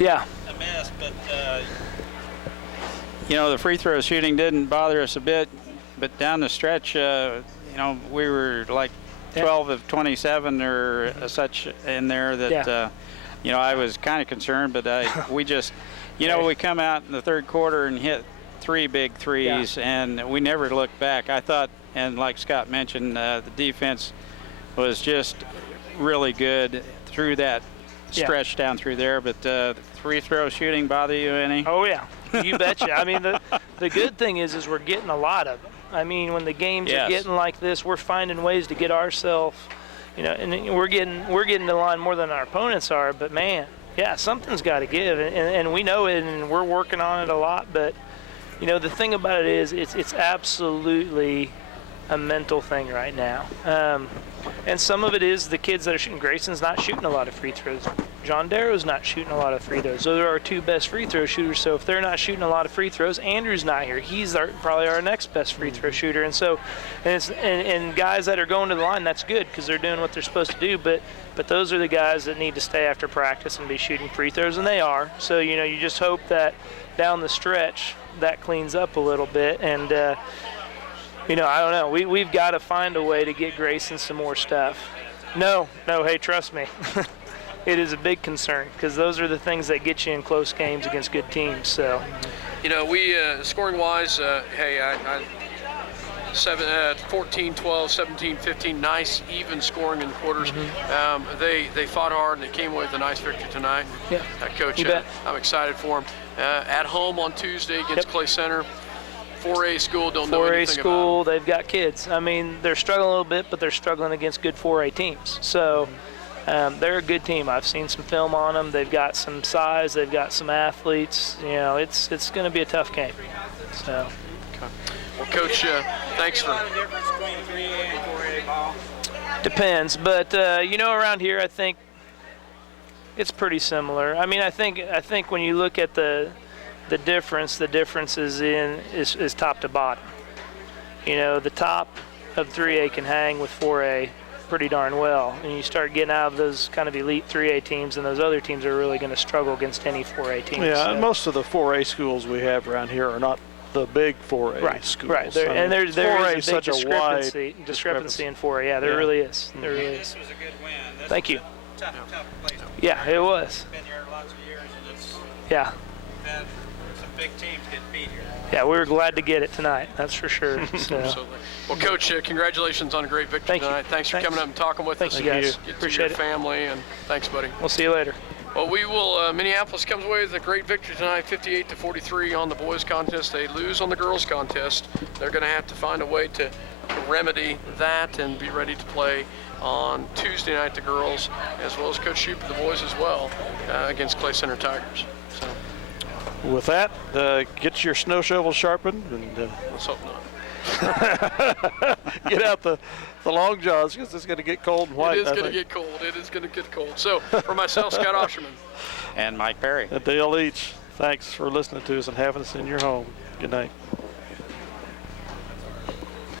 a mess, but you know, the free throw shooting didn't bother us a bit, but down the stretch, you know, we were like 12 of 27 or such in there that, you know, I was kind of concerned, but we just, you know, we come out in the third quarter and hit 3 big threes, and we never looked back. I thought, and like Scott mentioned, the defense was just really good through that stretch down through there, but the free throw shooting bother you any? Oh yeah, you betcha. I mean, the good thing is we're getting a lot of them. I mean, when the games are getting like this, we're finding ways to get ourselves, you know, and we're getting to the line more than our opponents are. But man, something's got to give, and we know it, and we're working on it a lot. But you know, the thing about it is, it's absolutely a mental thing right now. And some of it is the kids that are shooting. Grayson's not shooting a lot of free throws. John Darrow's not shooting a lot of free throws. Those are our 2 best free throw shooters. So if they're not shooting a lot of free throws, Andrew's not here. He's probably our next best free throw shooter. And so, and guys that are going to the line, that's good because they're doing what they're supposed to do. But those are the guys that need to stay after practice and be shooting free throws, and they are. So you know, you just hope that down the stretch that cleans up a little bit. And you know, I don't know. We've got to find a way to get Grayson some more stuff. No, hey, trust me. It is a big concern because those are the things that get you in close games against good teams. So, you know, we scoring-wise, hey, 14, 12, 17, 15, nice even scoring in the quarters. They fought hard and they came away with a nice victory tonight. Yeah, Coach, I'm excited for them. At home on Tuesday against Clay Center. 4A school, don't know anything 4A school, they've got kids. I mean, they're struggling a little bit, but they're struggling against good 4A teams. So they're a good team. I've seen some film on them. They've got some size. They've got some athletes. You know, it's going to be a tough game. So. Okay. Well, Coach, thanks for. Depends, but you know, around here, I think it's pretty similar. I mean, I think when you look at the difference is top to bottom. You know, the top of 3A can hang with 4A pretty darn well, and you start getting out of those kind of elite 3A teams, and those other teams are really going to struggle against any 4A teams. Yeah, so. and most of the 4A schools we have around here are not the big 4A schools. Right, and there is a big discrepancy in 4A. Yeah, there really is. There really is. This was a good win. Thank you. Tough place. Yeah, it was. Been here lots of years, and it's had some big teams get beat here. Yeah, we were glad to get it tonight. That's for sure. So. Absolutely. Well, Coach, congratulations on a great victory tonight. Thanks for coming up and talking with us. Thank you, guys. Get Appreciate to your family, and thanks, buddy. We'll see you later. Well, we will. Minneapolis comes away with a great victory tonight, 58-43 on the boys' contest. They lose on the girls' contest. They're going to have to find a way to remedy that and be ready to play on Tuesday night, the girls, as well as Coach Schuper, the boys as well, against Clay Center Tigers. So. With that, get your snow shovel sharpened, and let's hope not. Get out the long johns because it's going to get cold and white. It is going to get cold. It is going to get cold. So, for myself, Scott Osherman. And Mike Perry. And Dale Leach, thanks for listening to us and having us in your home. Good night.